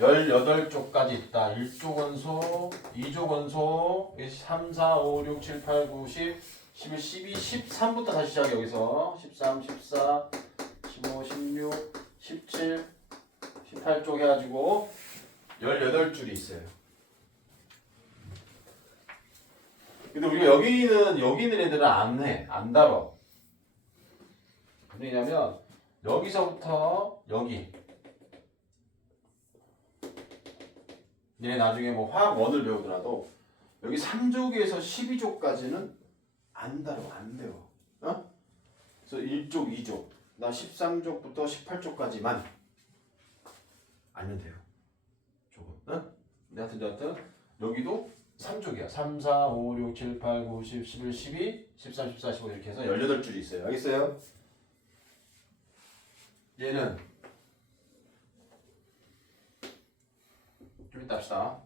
18쪽까지 있다. 1조 원소, 2조 원소, 3, 4, 5, 6, 7, 8, 9, 10, 11, 12, 13부터 다시 시작해. 여기서 13, 14, 15, 16, 17, 18쪽 해가지고 18줄이 있어요. 근데 우리가 여기 있는 애들은 안 해. 안 다뤄. 왜냐면 여기서부터 여기 얘네 나중에 뭐 화학 원을 배우더라도 여기 3조에서 12조까지는 안 다뤄. 안 배워. 어? 그래서 1조, 2조 나 13조부터 18조까지만 알면 돼요. 조금. 어? 여하튼 여기도 3쪽이야. 3, 4, 5, 6, 7, 8, 9, 10, 11, 12, 13, 14, 15 이렇게 해서 18줄이 있어요. 알겠어요? 얘는 좀 이따 합시다.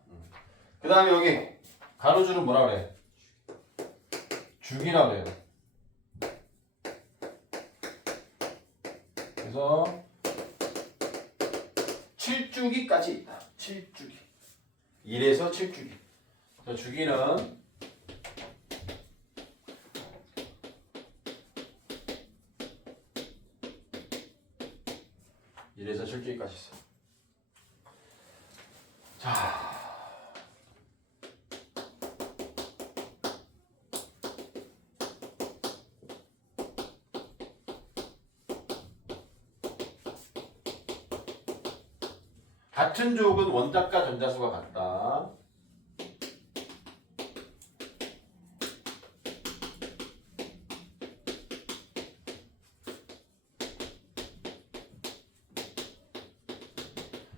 그 다음에 여기 가로줄은 뭐라 그래? 주기라 그래요. 그래서 7주기까지 있다. 7주기. 1에서 7주기. 주기는 1에서 7주기까지 있어. 자. 같은 족은 원자과 전자수가 같다.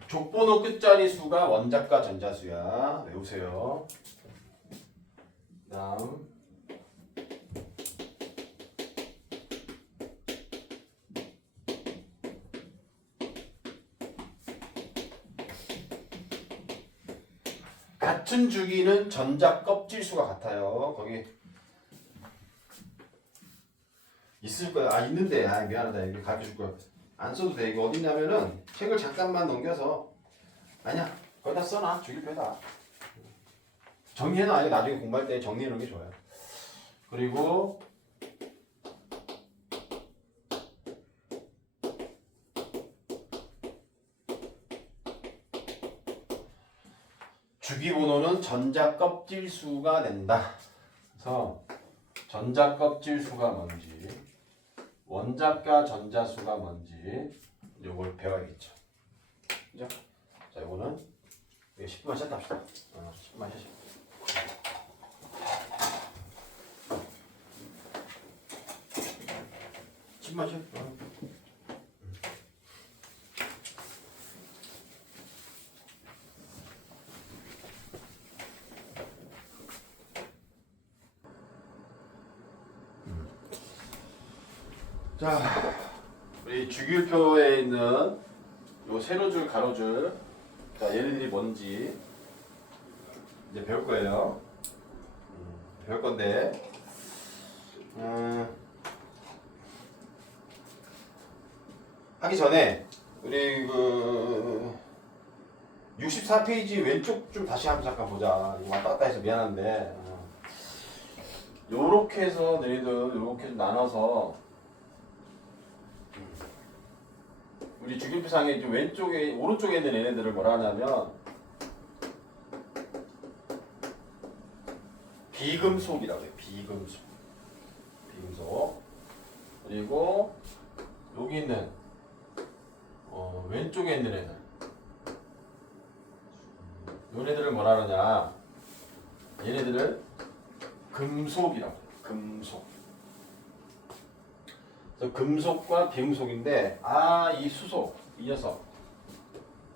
족번호 끝자리 수가 원자과 전자수야. 외우세요. 다음 같은 주기는 전자 껍질 수가 같아요. 거기 있을 거야. 아 있는데 미안하다. 이거 가르쳐줄 거야. 안 써도 돼. 이거 어딨냐면은 책을 잠깐만 넘겨서 아니야. 거기다 써놔. 주기표에다. 정리해놔. 이거 나중에 공부할 때 정리해놓는 게 좋아요. 그리고 주기번호는 전자 껍질 수가 된다. 그래서 전자 껍질 수가 뭔지, 원자과 전자 수가 뭔지 이걸 배워야겠죠. 그죠? 자, 이거는 10분만 쉬었다 합시다. 10분만 쉬시고. 만 쉬어. 자, 우리 주기율표에 있는 요 세로줄, 가로줄, 자 얘네들이 뭔지 이제 배울 거예요. 배울 건데, 하기 전에 우리 그 64페이지 왼쪽 좀 다시 한번 잠깐 보자. 이거 왔다 갔다 해서 미안한데, 요렇게 해서 너희들 요렇게 나눠서. 우리 주기표상에 왼쪽에 오른쪽에 있는 얘네들을 뭐라 하냐면 비금속이라고 해요. 비금속. 그리고 여기 있는 왼쪽에 있는 애들. 얘네들을 뭐라 하느냐? 얘네들을 금속이라고 해요. 금속. 그래서 금속과 비금속인데, 이 수소, 이 녀석,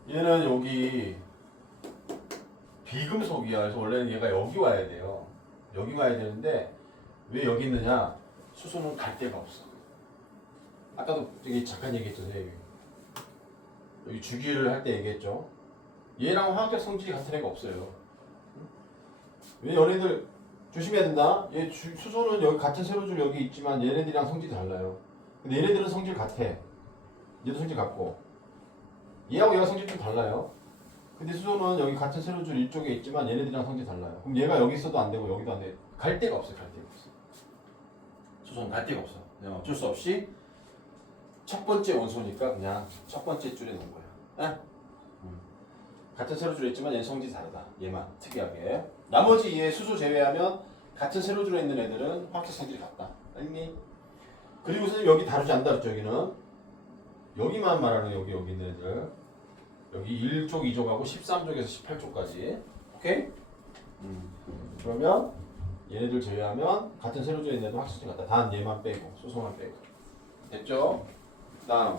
얘는 여기 비금속이야. 그래서 원래는 얘가 여기 와야 돼요. 여기 와야 되는데 왜 여기 있느냐? 수소는 갈 데가 없어. 아까도 되게 잠깐 얘기했죠. 여기 주기를 할 때 얘기했죠. 얘랑 화학적 성질이 같은 애가 없어요. 왜 얘네들 조심해야 된다. 얘 수소는 여기 같은 세로줄 여기 있지만 얘네들이랑 성질이 달라요. 근데 얘네들은 성질 같아. 얘도 성질 같고 얘하고 얘가 성질 좀 달라요. 근데 수소는 여기 같은 세로줄 이쪽에 있지만 얘네들이랑 성질이 달라요. 그럼 얘가 여기 있어도 안 되고 여기도 안 돼. 갈 데가 없어요. 갈 데가 없어. 수소는 갈 데가 없어. 그냥 어쩔 수 없이 첫 번째 원소니까 그냥 첫 번째 줄에 놓은 거야. 에? 같은 세로줄에 있지만 얘는 성질이 다르다. 얘만 특이하게. 나머지 얘 수소 제외하면 같은 세로줄에 있는 애들은 화학적 성질이 같다. 알겠니? 그리고 선생님 여기 다루지 않다 그랬죠. 여기는 여기만 말하는 여기 있는 애들. 여기 1족, 2족하고 13족에서 18족까지. 오케이? 그러면 얘네들 제외하면 같은 세로줄에 있는 애들 확실히 같다. 단 얘만 빼고 수소만 빼고. 됐죠? 다음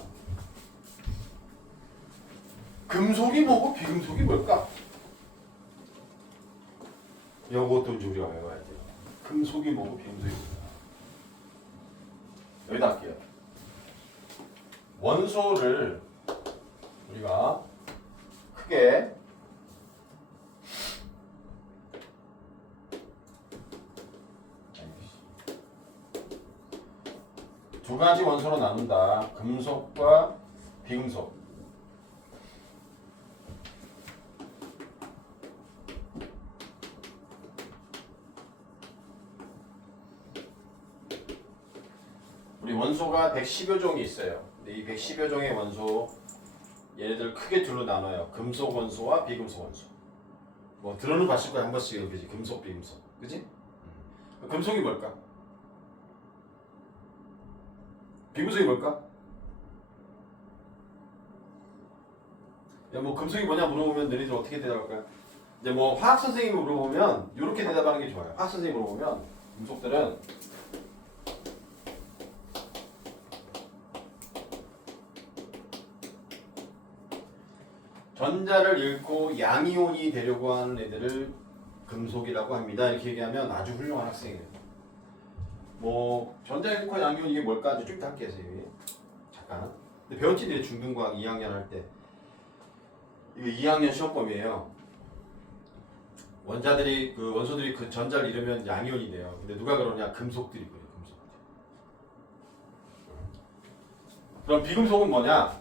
금속이 뭐고 비금속이 뭘까? 요것도 이제 우리가 외워야 돼요. 금속이 뭐고 비금속이 뭘까? 여기다 할게요. 원소를 우리가 크게 두 가지 원소로 나눈다. 금속과 비금속. 우리 원소가 110여 종이 있어요. 근데 이 110여 종의 원소 얘네들 크게 둘로 나눠요. 금속 원소와 비금속 원소. 뭐 들어는 봤을 거야 한 번씩 그지? 금속, 비금속, 그지? 금속이 뭘까? 비금속이 뭘까? 야, 뭐 금속이 뭐냐 물어보면 너희들 어떻게 대답할까요? 이제 뭐 화학 선생님이 물어보면 이렇게 대답하는 게 좋아요. 화학 선생님이 물어보면 금속들은 전자를 잃고 양이온이 되려고 하는 애들을 금속이라고 합니다. 이렇게 얘기하면 아주 훌륭한 학생이에요. 뭐 전자 잃고 양이온 이게 뭘까? 좀 이따 할게요, 선생님이. 잠깐. 근데 배웠지? 내 중등과학 2학년 할 때. 이거 2학년 시험범위에요. 원소들이 그 전자를 잃으면 양이온이 돼요. 근데 누가 그러냐? 금속들이 그래요. 금속. 그럼 비금속은 뭐냐?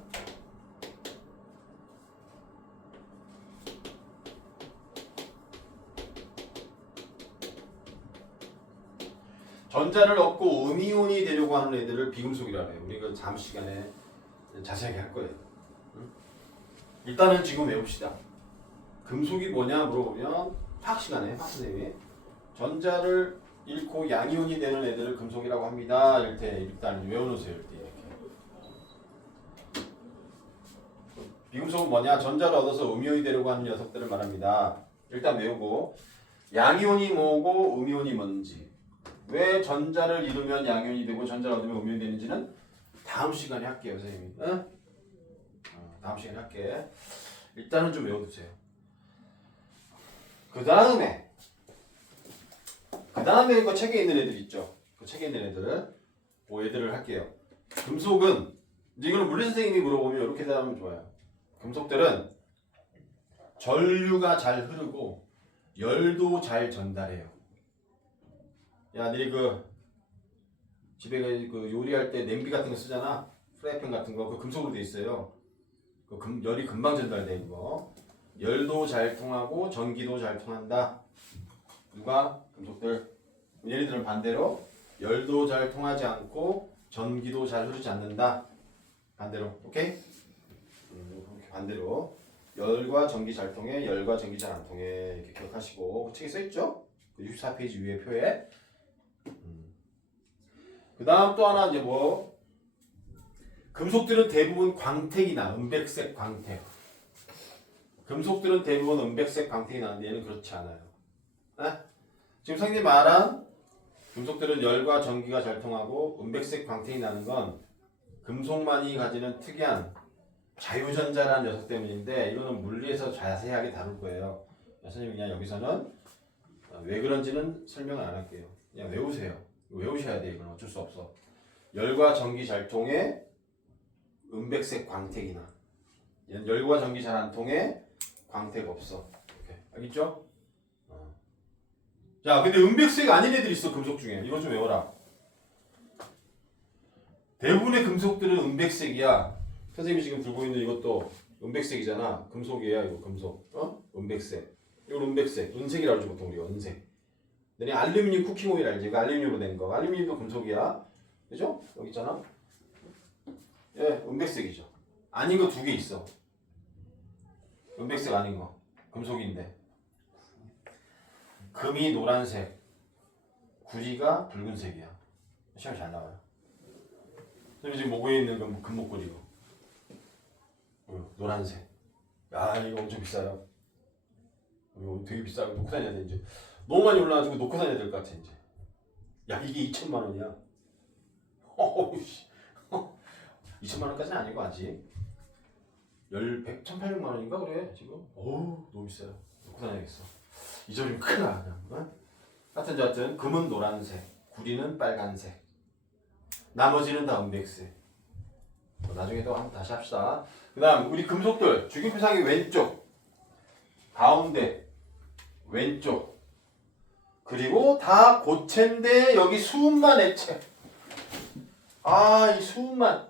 전자를 얻고 음이온이 되려고 하는 애들을 비금속이라고 해요. 우리가 다음 시간에 자세하게 할 거예요. 일단은 지금 외웁시다. 금속이 뭐냐 물어보면 화학 시간에 화학 선생님이 전자를 잃고 양이온이 되는 애들을 금속이라고 합니다. 이럴 때 일단 외워놓으세요. 이럴 때 이렇게. 비금속은 뭐냐? 전자를 얻어서 음이온이 되려고 하는 녀석들을 말합니다. 일단 외우고 양이온이 뭐고 음이온이 뭔지, 왜 전자를 잃으면 양이온이 되고 전자를 얻으면 음이온이 되는지는 다음 시간에 할게요, 선생님이. 응? 다음 시간에 할게. 일단은 좀 외워두세요. 그 다음에 그 책에 있는 애들 있죠. 그 책에 있는 애들, 그 애들을 할게요. 금속은 이거는 물리 선생님이 물어보면 이렇게 대답하면 좋아요. 금속들은 전류가 잘 흐르고 열도 잘 전달해요. 야, 너희 집에 요리할 때 냄비 같은 거 쓰잖아. 프라이팬 같은 거, 그 금속으로 돼 있어요. 열이 금방 전달돼 이거. 열도 잘 통하고 전기도 잘 통한다. 누가? 금속들. 얘네들은 반대로 열도 잘 통하지 않고 전기도 잘 흐르지 않는다. 반대로. 오케이? 이렇게 반대로 열과 전기 잘 통해, 열과 전기 잘 안 통해. 이렇게 기억하시고 그 책에 써 있죠? 64페이지 위에 표에. 그 다음 또 하나 이제 뭐 금속들은 대부분 광택이나 은백색 광택. 금속들은 대부분 은백색 광택이 나는데 얘는 그렇지 않아요. 네? 지금 선생님 말한 금속들은 열과 전기가 잘 통하고 은백색 광택이 나는 건 금속만이 가지는 특이한 자유전자라는 녀석 때문인데 이거는 물리에서 자세하게 다룰 거예요. 선생님 그냥 여기서는 왜 그런지는 설명을 안 할게요. 그냥 외우세요. 외우셔야 돼. 이건 어쩔 수 없어. 열과 전기 잘 통해 은백색 광택이나 얘는 열과 전기 잘 안 통해 광택 없어. 이렇게. 알겠죠? 자, 근데 은백색 아닌 애들 있어. 금속 중에. 이거 좀 외워라. 대부분의 금속들은 은백색이야. 선생님이 지금 들고 있는 이것도 은백색이잖아. 금속이야 이거 금속. 은백색. 이건 은백색. 은색이라고 하지 보통 우리가 은색. 너네 알루미늄 쿠킹 오일 알지? 이거 알루미늄으로 된 거. 알루미늄도 금속이야. 그죠? 여기 있잖아. 예, 은백색이죠. 아닌 거 두 개 있어. 은백색 아닌 거. 금속인데. 금이 노란색. 구리가 붉은색이야. 시험 잘 나와요. 그리고 지금 목에 있는 건 금목걸이고. 노란색. 야, 이거 엄청 비싸요. 이거 되게 비싸고 놓고 다녀야 돼 이제. 너무 많이 올라가지고 놓고 다녀야 될 것 같아 이제. 야, 이게 2천만 원이야. 어우씨. 2천만 원까지는 아니고 아직. 1,800만 원인가 그래 지금. 어우, 너무 비싸요. 놓고 다녀야겠어. 이 점이 큰일 나 그냥. 하여튼 금은 노란색, 구리는 빨간색. 나머지는 다 은백색. 나중에 또 한번 다시 합시다. 그 다음 우리 금속들 주기표상의 왼쪽, 가운데, 왼쪽. 그리고 다 고체인데 여기 수은만 액체. 아, 이 수은만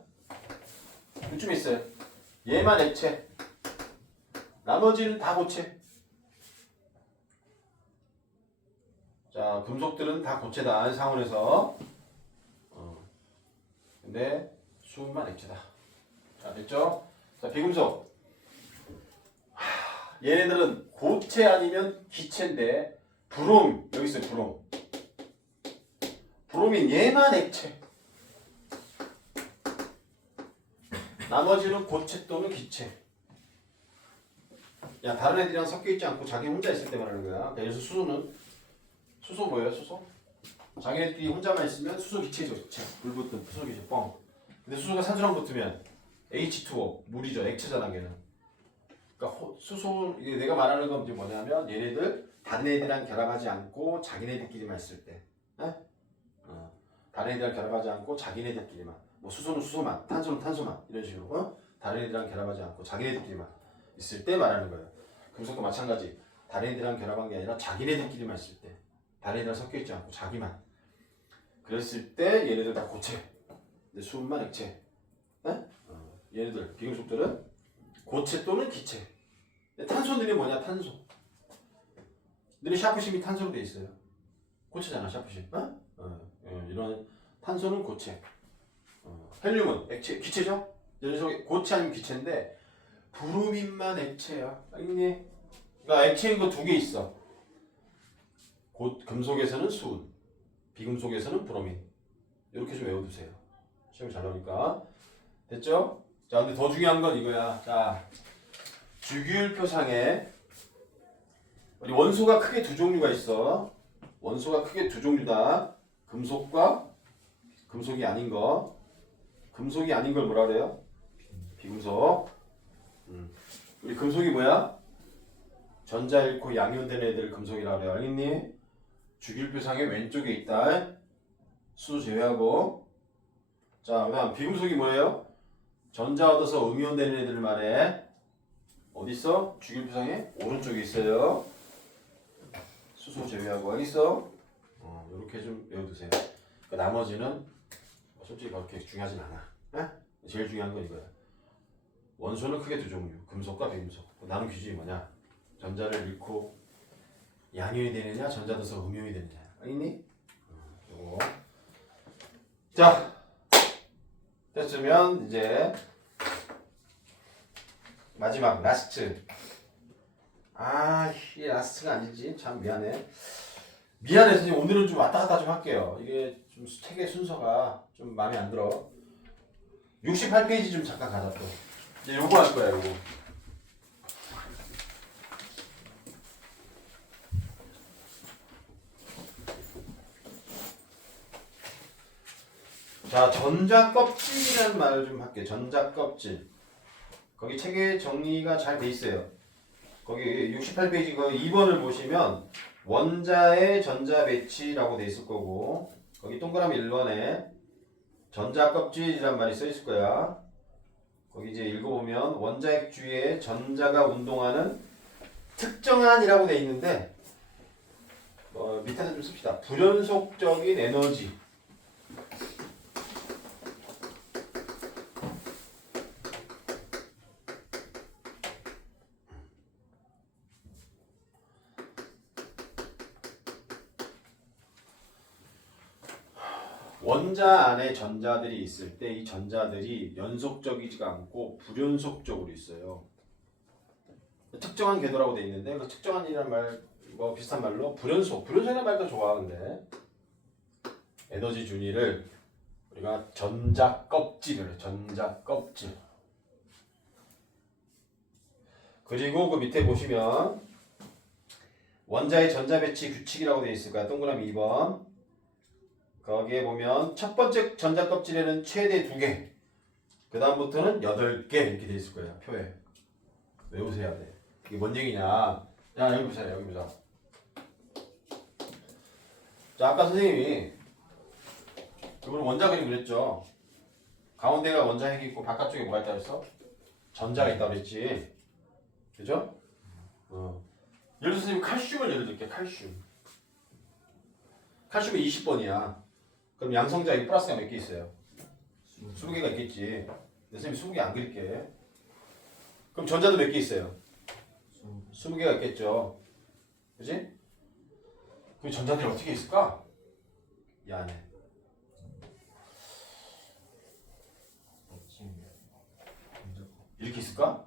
요즘 있어요. 얘만 액체. 나머지는 다 고체. 자, 금속들은 다 고체다 상온에서. 근데 수은만 액체다. 자, 됐죠? 자, 비금속. 얘네들은 고체 아니면 기체인데 브롬 여기 있어요. 브롬. 브롬인 얘만 액체. 나머지는 고체 또는 기체. 야, 다른 애들이랑 섞여 있지 않고 자기 혼자 있을 때 말하는 거야. 그래서 수소 뭐예요? 수소? 자기네들이 혼자만 있으면 수소 기체죠. 기체. 불 붙은 수소 기체 뻥. 근데 수소가 산소랑 붙으면 H2O 물이죠. 액체잖아 걔는. 그러니까 수소 이게 내가 말하는 건 이제 뭐냐면 얘네들 다른 애들이랑 결합하지 않고 자기네들끼리만 있을 때. 다른 애들이랑 결합하지 않고 자기네들끼리만. 뭐 수소는 수소만, 탄소는 탄소만 이런 식으로. 다른 애들이랑 결합하지 않고 자기네들끼리만 있을 때 말하는 거예요. 금속도 마찬가지. 다른 애들이랑 결합한 게 아니라 자기네들끼리만 있을 때. 다른 애들이랑 섞여 있지 않고 자기만. 그랬을 때 얘네들 다 고체. 근데 수은만 액체. 얘네들 비금속들은 고체 또는 기체. 탄소들이 뭐냐? 탄소. 너네 샤프심이 탄소로 돼 있어요. 고체잖아 샤프심. 이런 탄소는 고체. 헬륨은 액체, 기체죠? 녀석이 고체 아니면 기체인데 브로민만 액체야. 알겠니? 그러니까 액체인 거 두 개 있어. 금속에서는 수은, 비금속에서는 브로민. 이렇게 좀 외워두세요. 시험이 잘 나오니까. 됐죠? 자, 근데 더 중요한 건 이거야. 자, 주기율표상에 우리 원소가 크게 두 종류가 있어. 원소가 크게 두 종류다. 금속과 금속이 아닌 거. 금속이 아닌 걸 뭐라 그래요? 비금속. 우리 금속이 뭐야? 전자 잃고 양이온된 애들 금속이라 그래요. 알겠니? 주기율표상의 왼쪽에 있다. 수소 제외하고. 자, 그 다음 비금속이 뭐예요? 전자 얻어서 음이온되는 애들 말해. 어디 있어? 주기율표상의 오른쪽에 있어요. 수소 제외하고. 어디 있어? 이렇게 좀 외워두세요. 그 나머지는 솔직히 그렇게 중요하진 않아. 제일 중요한 건 이거야. 원소는 크게 두 종류. 금속과 비금속. 나는 기준이 뭐냐? 전자를 잃고 양이온이 되느냐, 전자 얻어서 음이온이 되느냐. 알겠니? 요거. 자, 됐으면 이제 마지막 라스트. 이 라스트가 아니지. 참 미안해. 미안해서 오늘은 좀 왔다 갔다 좀 할게요. 이게 좀 책의 순서가 좀 마음에 안 들어. 68페이지 좀 잠깐 가자 또. 이제 요거 할 거야 요거. 자, 전자껍질이라는 말을 좀 할게. 전자껍질. 거기 책에 정리가 잘 돼 있어요. 거기 68페이지 거기 2번을 보시면 원자의 전자 배치라고 돼 있을 거고 거기 동그라미 1번에 전자껍질이란 말이 써 있을 거야. 거기 이제 읽어보면 원자핵 주위에 전자가 운동하는 특정한이라고 돼 있는데 밑에다 좀 씁시다. 불연속적인 에너지. 원자 안에 전자들이 있을 때 이 전자들이 연속적이지가 않고 불연속적으로 있어요. 특정한 궤도라고 돼 있는데 그 특정한이라는 말 뭐 비슷한 말로 불연속이라는 말도 좋아. 근데 에너지 준위를 우리가 전자 껍질을 그리고 그 밑에 보시면 원자의 전자 배치 규칙이라고 되어 있을 거야. 동그라미 2번. 거기에 보면 첫 번째 전자 껍질에는 최대 2개. 그 다음부터는 8개 이렇게 되어 있을 거예요. 표에. 외우셔야 돼. 이게 뭔 얘기냐. 야, 여기 보세요. 여기 보자. 자, 아까 선생님이 그걸 원자 그림 그랬죠. 가운데가 원자 핵이 있고 바깥쪽에 뭐가 있다고 했어? 전자가 있다고 그랬지. 그죠? 예를 들어서 선생님 칼슘을 예를 들게. 칼슘이 20번이야. 그럼 양성자 여기 플러스가 몇 개 있어요? 20개가 있겠지. 근데 선생님 20개 안 그릴게. 그럼 전자도 몇 개 있어요? 20개가 있겠죠. 그지? 그 전자들이 어떻게 있을까? 이 안에. 이렇게 있을까?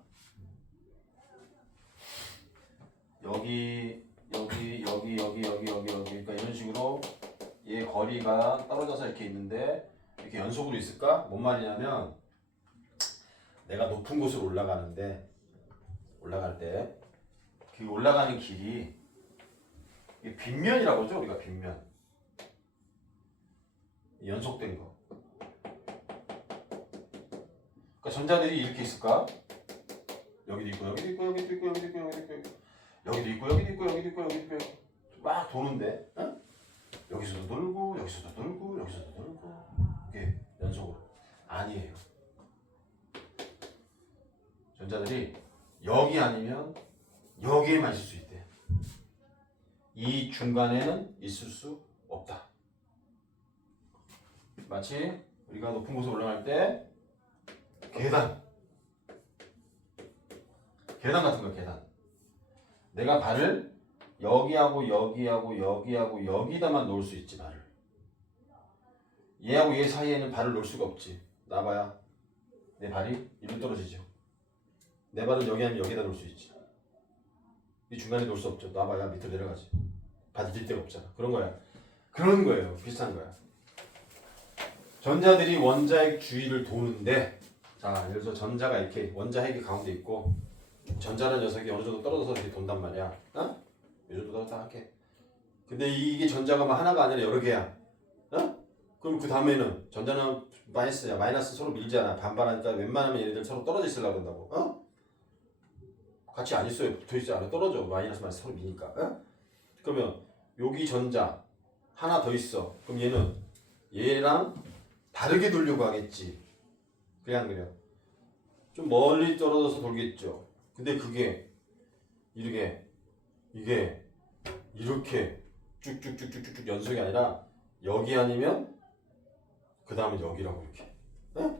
여기 그러니까 이런 식으로 얘 거리가 떨어져서 이렇게 있는데 이렇게 연속으로 있을까? 뭔 말이냐면 내가 높은 곳으로 올라갈 때 그 올라가는 길이 빗면이라고 하죠. 우리가 빗면. 연속된 거. 그러니까 전자들이 이렇게 있을까? 여기도 있고 막 도는데, 어? 여기서도 돌고 이게 연속으로. 아니에요. 전자들이 여기 아니면 여기에만 있을 수 있대. 이 중간에는 있을 수 없다. 마치 우리가 높은 곳에 올라갈 때 계단 같은 거야. 계단. 내가 발을 여기하고 여기다만 놓을 수 있지. 발을. 얘하고 얘 사이에는 발을 놓을 수가 없지. 나봐야 내 발이 이리로 떨어지죠. 내 발은 여기 아니면 여기다 놓을 수 있지. 이 중간에 놓을 수 없죠. 나봐야 밑으로 내려가지. 받을 데가 없잖아. 그런 거야. 그런 거예요. 비슷한 거야. 전자들이 원자핵 주위를 도는데, 자, 예를 들어서 전자가 이렇게 원자핵이 가운데 있고 전자는 녀석이 어느 정도 떨어져서 이렇게 돈단 말이야. 어? 이 정도 떨어졌다 할게. 근데 이게 전자가 막 하나가 아니라 여러 개야. 어? 그럼 그 다음에는 전자는 마이너스야. 마이너스 서로 밀잖아. 반반하니까 웬만하면 얘네들 서로 떨어져 있으려고 한다고. 어? 같이 안 있어요. 붙어 있지 않아. 떨어져. 마이너스 서로 미니까. 어? 그러면 여기 전자 하나 더 있어. 그럼 얘는 얘랑 다르게 돌려고 하겠지. 그래 안 그래요? 좀 멀리 떨어져서 돌겠죠. 근데 그게 이게 이렇게 쭉쭉쭉쭉쭉 연속이 아니라 여기 아니면 그 다음에 여기라고 이렇게. 에?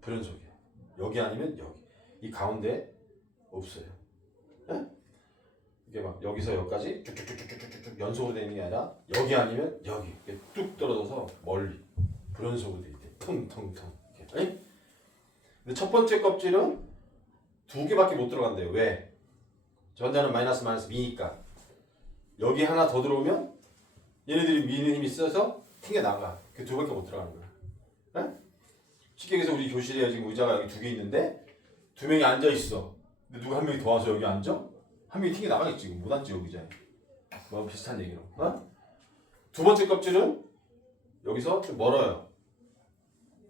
불연속이야. 여기 아니면 여기. 이 가운데 없어요. 에? 이게 막 여기서 여기까지 쭉쭉쭉쭉쭉쭉 연속으로 되는 게 아니라 여기 아니면 여기 뚝 떨어져서 멀리 불연속으로 돼 있대. 텅텅텅. 이렇게. 근데 첫 번째 껍질은 2개밖에 못 들어간대요. 왜? 전자는 마이너스 미니까. 여기 하나 더 들어오면 얘네들이 미는 힘이 세서 튕겨 나가. 그 2개밖에 못 들어가는 거야. 에? 쉽게 얘기해서 우리 교실에 지금 의자가 여기 2개 있는데 2명이 앉아 있어. 근데 누가 한 명이 더 와서 여기 앉아? 한 명이 튕겨 나가겠지. 못 앉지 여기 의자에. 뭐 비슷한 얘기로. 어? 두 번째 껍질은 여기서 좀 멀어요.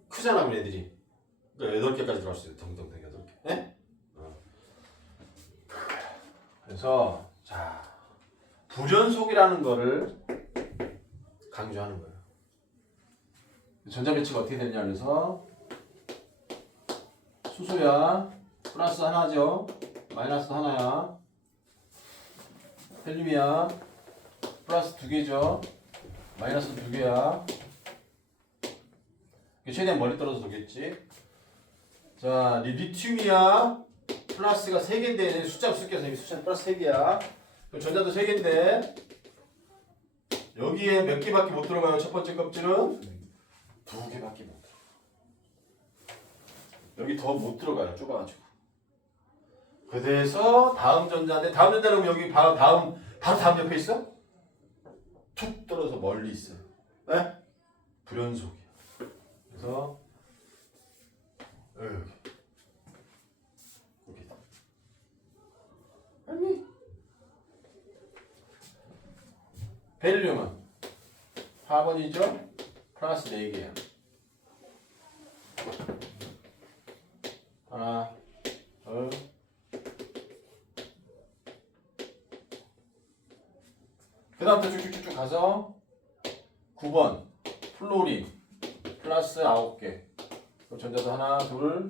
크잖아, 우리 애들이. 그러니까 8개까지 들어갈 수 있어요. 덩덩덩 8개. 예? 그래서 자, 불연속이라는 거를 강조하는 거예요. 전자 배치가 어떻게 되냐 그래서 수소야 플러스 하나죠. 마이너스 하나야. 헬륨이야 플러스 2개죠. 마이너스 2개야. 최대한 멀리 떨어져 도겠지. 자, 리튬이야. 플러스가 3개인데 숫자 쓸게요. 선생님 숫자 플러스 3개야. 그럼 전자도 3개인데 여기에 몇 개밖에 못 들어가요. 첫 번째 껍질은 2개밖에 못 들어가. 여기 더 못 들어가요. 좁아가지고. 그래서 다음 전자인데 다음 전자는 여기 바로 다음 옆에 있어? 툭 떨어져서 멀리 있어요. 네? 불연속이야. 그래서 여기 아니 베릴륨은 4번이죠? 플러스 4개야. 하나, 둘, 그 다음부터 쭉쭉쭉 가서 9번 플로린 플러스 9개. 그럼 전자도 하나, 둘,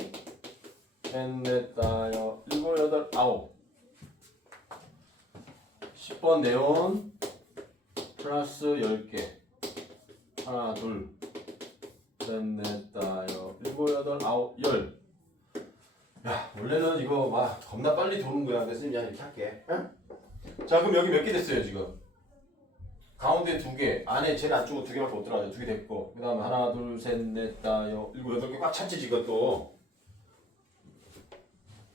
셋, 넷, 다, 일곱, 여덟, 아홉. 10번 네온 플러스 10개. 하나, 둘, 셋, 넷, 다, 일곱, 여덟, 아홉, 열. 야, 원래는 이거 막 겁나 빨리 도는 거야. 그래서 그냥 이렇게 할게. 응? 자, 그럼 여기 몇 개 됐어요, 지금? 가운데 2개, 안에 제일 안쪽으로 2개밖에 못 들어가죠. 2개 됐고, 그 다음에 하나, 둘, 셋, 넷, 다, 일곱, 여덟 개 꽉 찼지, 지금 또.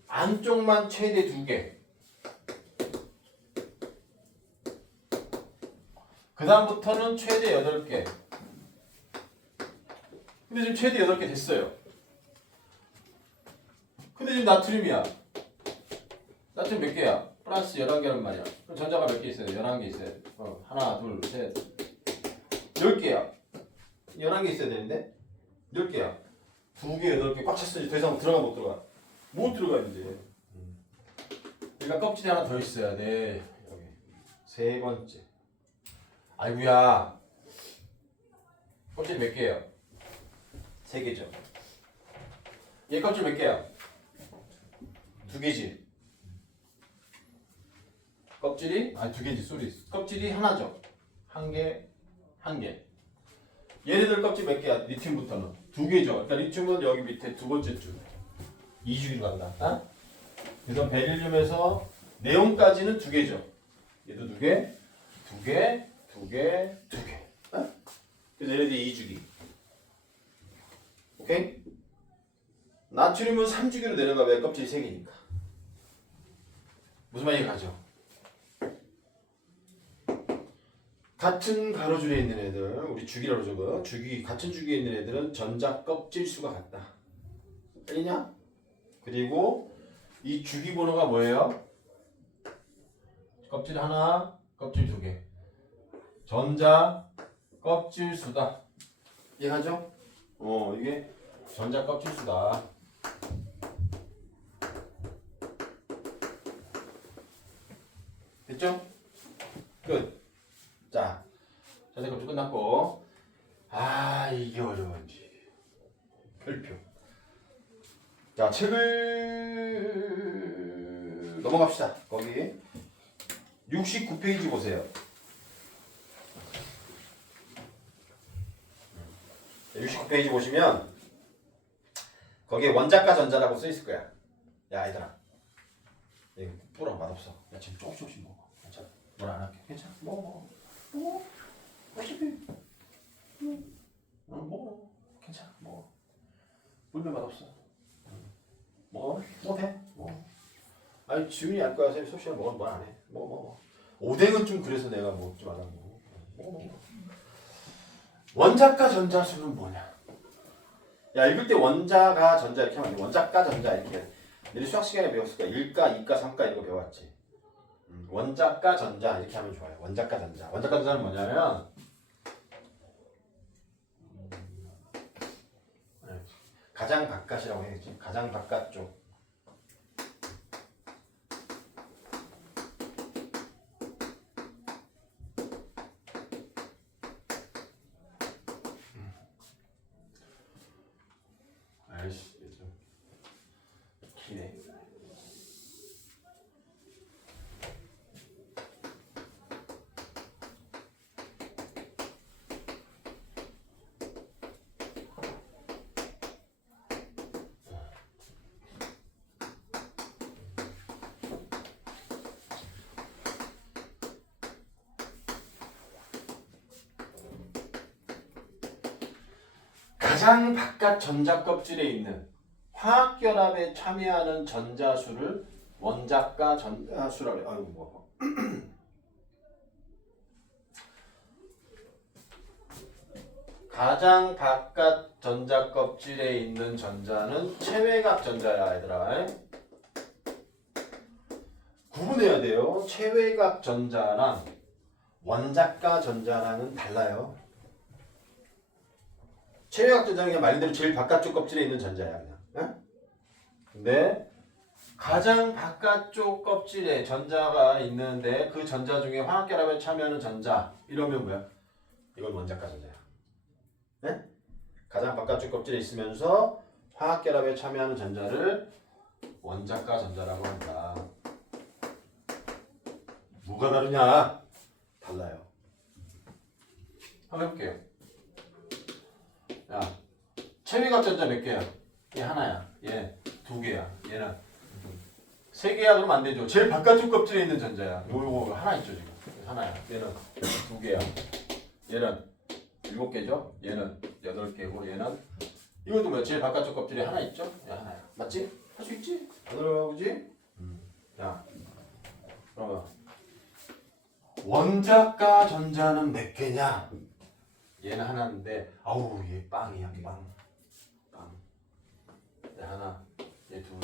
안쪽만 최대 2개. 그 다음부터는 최대 8개. 근데 지금 최대 8개 됐어요. 근데 지금 나트륨이야. 나트륨 몇 개야? 플러스 11개란 말이야. 그럼 전자가 몇 개 있어야 돼? 11개 있어야 돼. 하나, 둘, 셋. 10개야. 11개 있어야 되는데? 10개야. 2개, 8개 꽉 찼으니 더 이상 들어가 못 들어가? 못 들어가 이제. 그러니까 껍질이 하나 더 있어야 돼. 여기. 3번째. 아이고야. 껍질 몇 개예요? 3개죠. 얘 껍질 몇 개야? 2개지. 껍질이 2개지. 쏘리. 껍질이 하나죠. 1개, 1개. 얘네들 껍질 몇 개야? 리튬부터는 2개죠. 그러니까 리튬은 여기 밑에 2번째 줄. 2주기로 간다. 어? 그래서 베릴륨에서 네온까지는 2개죠. 얘도 2개, 2개, 2개, 2개. 어? 그래서 얘네들 2주기. 오케이? 나트륨은 3주기로 내려가. 왜? 껍질이 3개니까. 무슨 말인지 가죠? 같은 가로줄에 있는 애들, 우리 주기라고 적어. 주기, 같은 주기에 있는 애들은 전자 껍질 수가 같다. 알겠냐? 그리고 이 주기 번호가 뭐예요? 껍질 하나, 껍질 2개. 전자 껍질 수다. 이해가죠? 이게 전자 껍질 수다. 됐죠? 끝. 자, 전자 껍질 끝났고. 이게 어려운지. 별표. 자, 책을 넘어갑시다. 거기 69페이지 보세요. 69페이지 보시면 거기에 원자과 전자라고 써 있을 거야. 야, 얘들아. 이거 뿌려 맛없어. 야, 지금 조금씩 먹어. 괜찮아. 뭐라 안 할게. 괜찮아. 먹어. 어차피. 먹어. 괜찮아. 먹어. 물면 맛없어. 먹어. 돼. 먹어. 아니, 지훈이 알 거야. 선생님 수업 시간에 먹으면 뭘 안 해. 먹어. 오뎅은 좀 그래서 내가 먹지 말라고. 먹어. 원자과 전자수는 뭐냐? 야, 읽을 때 원자가 전자 이렇게 하면 안 돼. 원자과 전자 이렇게. 너희 수학 시간에 배웠을 거야. 1과, 2과, 3과 이거 배웠지. 원자과 전자 이렇게 하면 좋아요. 원자과 전자. 원자과 전자는 뭐냐면 가장 바깥이라고 해야지. 가장 바깥쪽. 아이씨, 좀 기네. 가장 바깥 전자 껍질에 있는 화학 결합에 참여하는 전자수를 원자가 전자수라고 해요. 아이고 뭐. 가장 바깥 전자 껍질에 있는 전자는 체외각 전자야, 얘들아. 구분해야 돼요. 체외각 전자랑 원자가 전자랑은 달라요. 체외각 전자는 그냥 말 그대로 제일 바깥쪽 껍질에 있는 전자야, 그냥. 응? 근데 가장 바깥쪽 껍질에 전자가 있는데 그 전자 중에 화학 결합에 참여하는 전자 이러면 뭐야? 이건 원자가 전자야. 네? 가장 바깥쪽 껍질에 있으면서 화학 결합에 참여하는 전자를 원자가 전자라고 한다. 뭐가 다르냐? 달라요. 한번 해볼게요. 야, 체외각 전자 몇 개야? 얘 하나야. 얘 두 개야. 얘는 세 개야. 그러면 안 되죠. 제일 바깥쪽 껍질에 있는 전자야. 요거 하나 있죠 지금. 하나야. 얘는 두 개야. 얘는 7개죠. 얘는 8개고 얘는 이것도 뭐야? 제일 바깥쪽 껍질에 하나 있죠? 얘 하나야. 맞지? 할 수 있지? 안 어려워보지? 야, 그러면 원자가 전자는 몇 개냐? 얘는 하나인데 아우 얘 빵이야. 빵. 얘 하나, 얘 둘,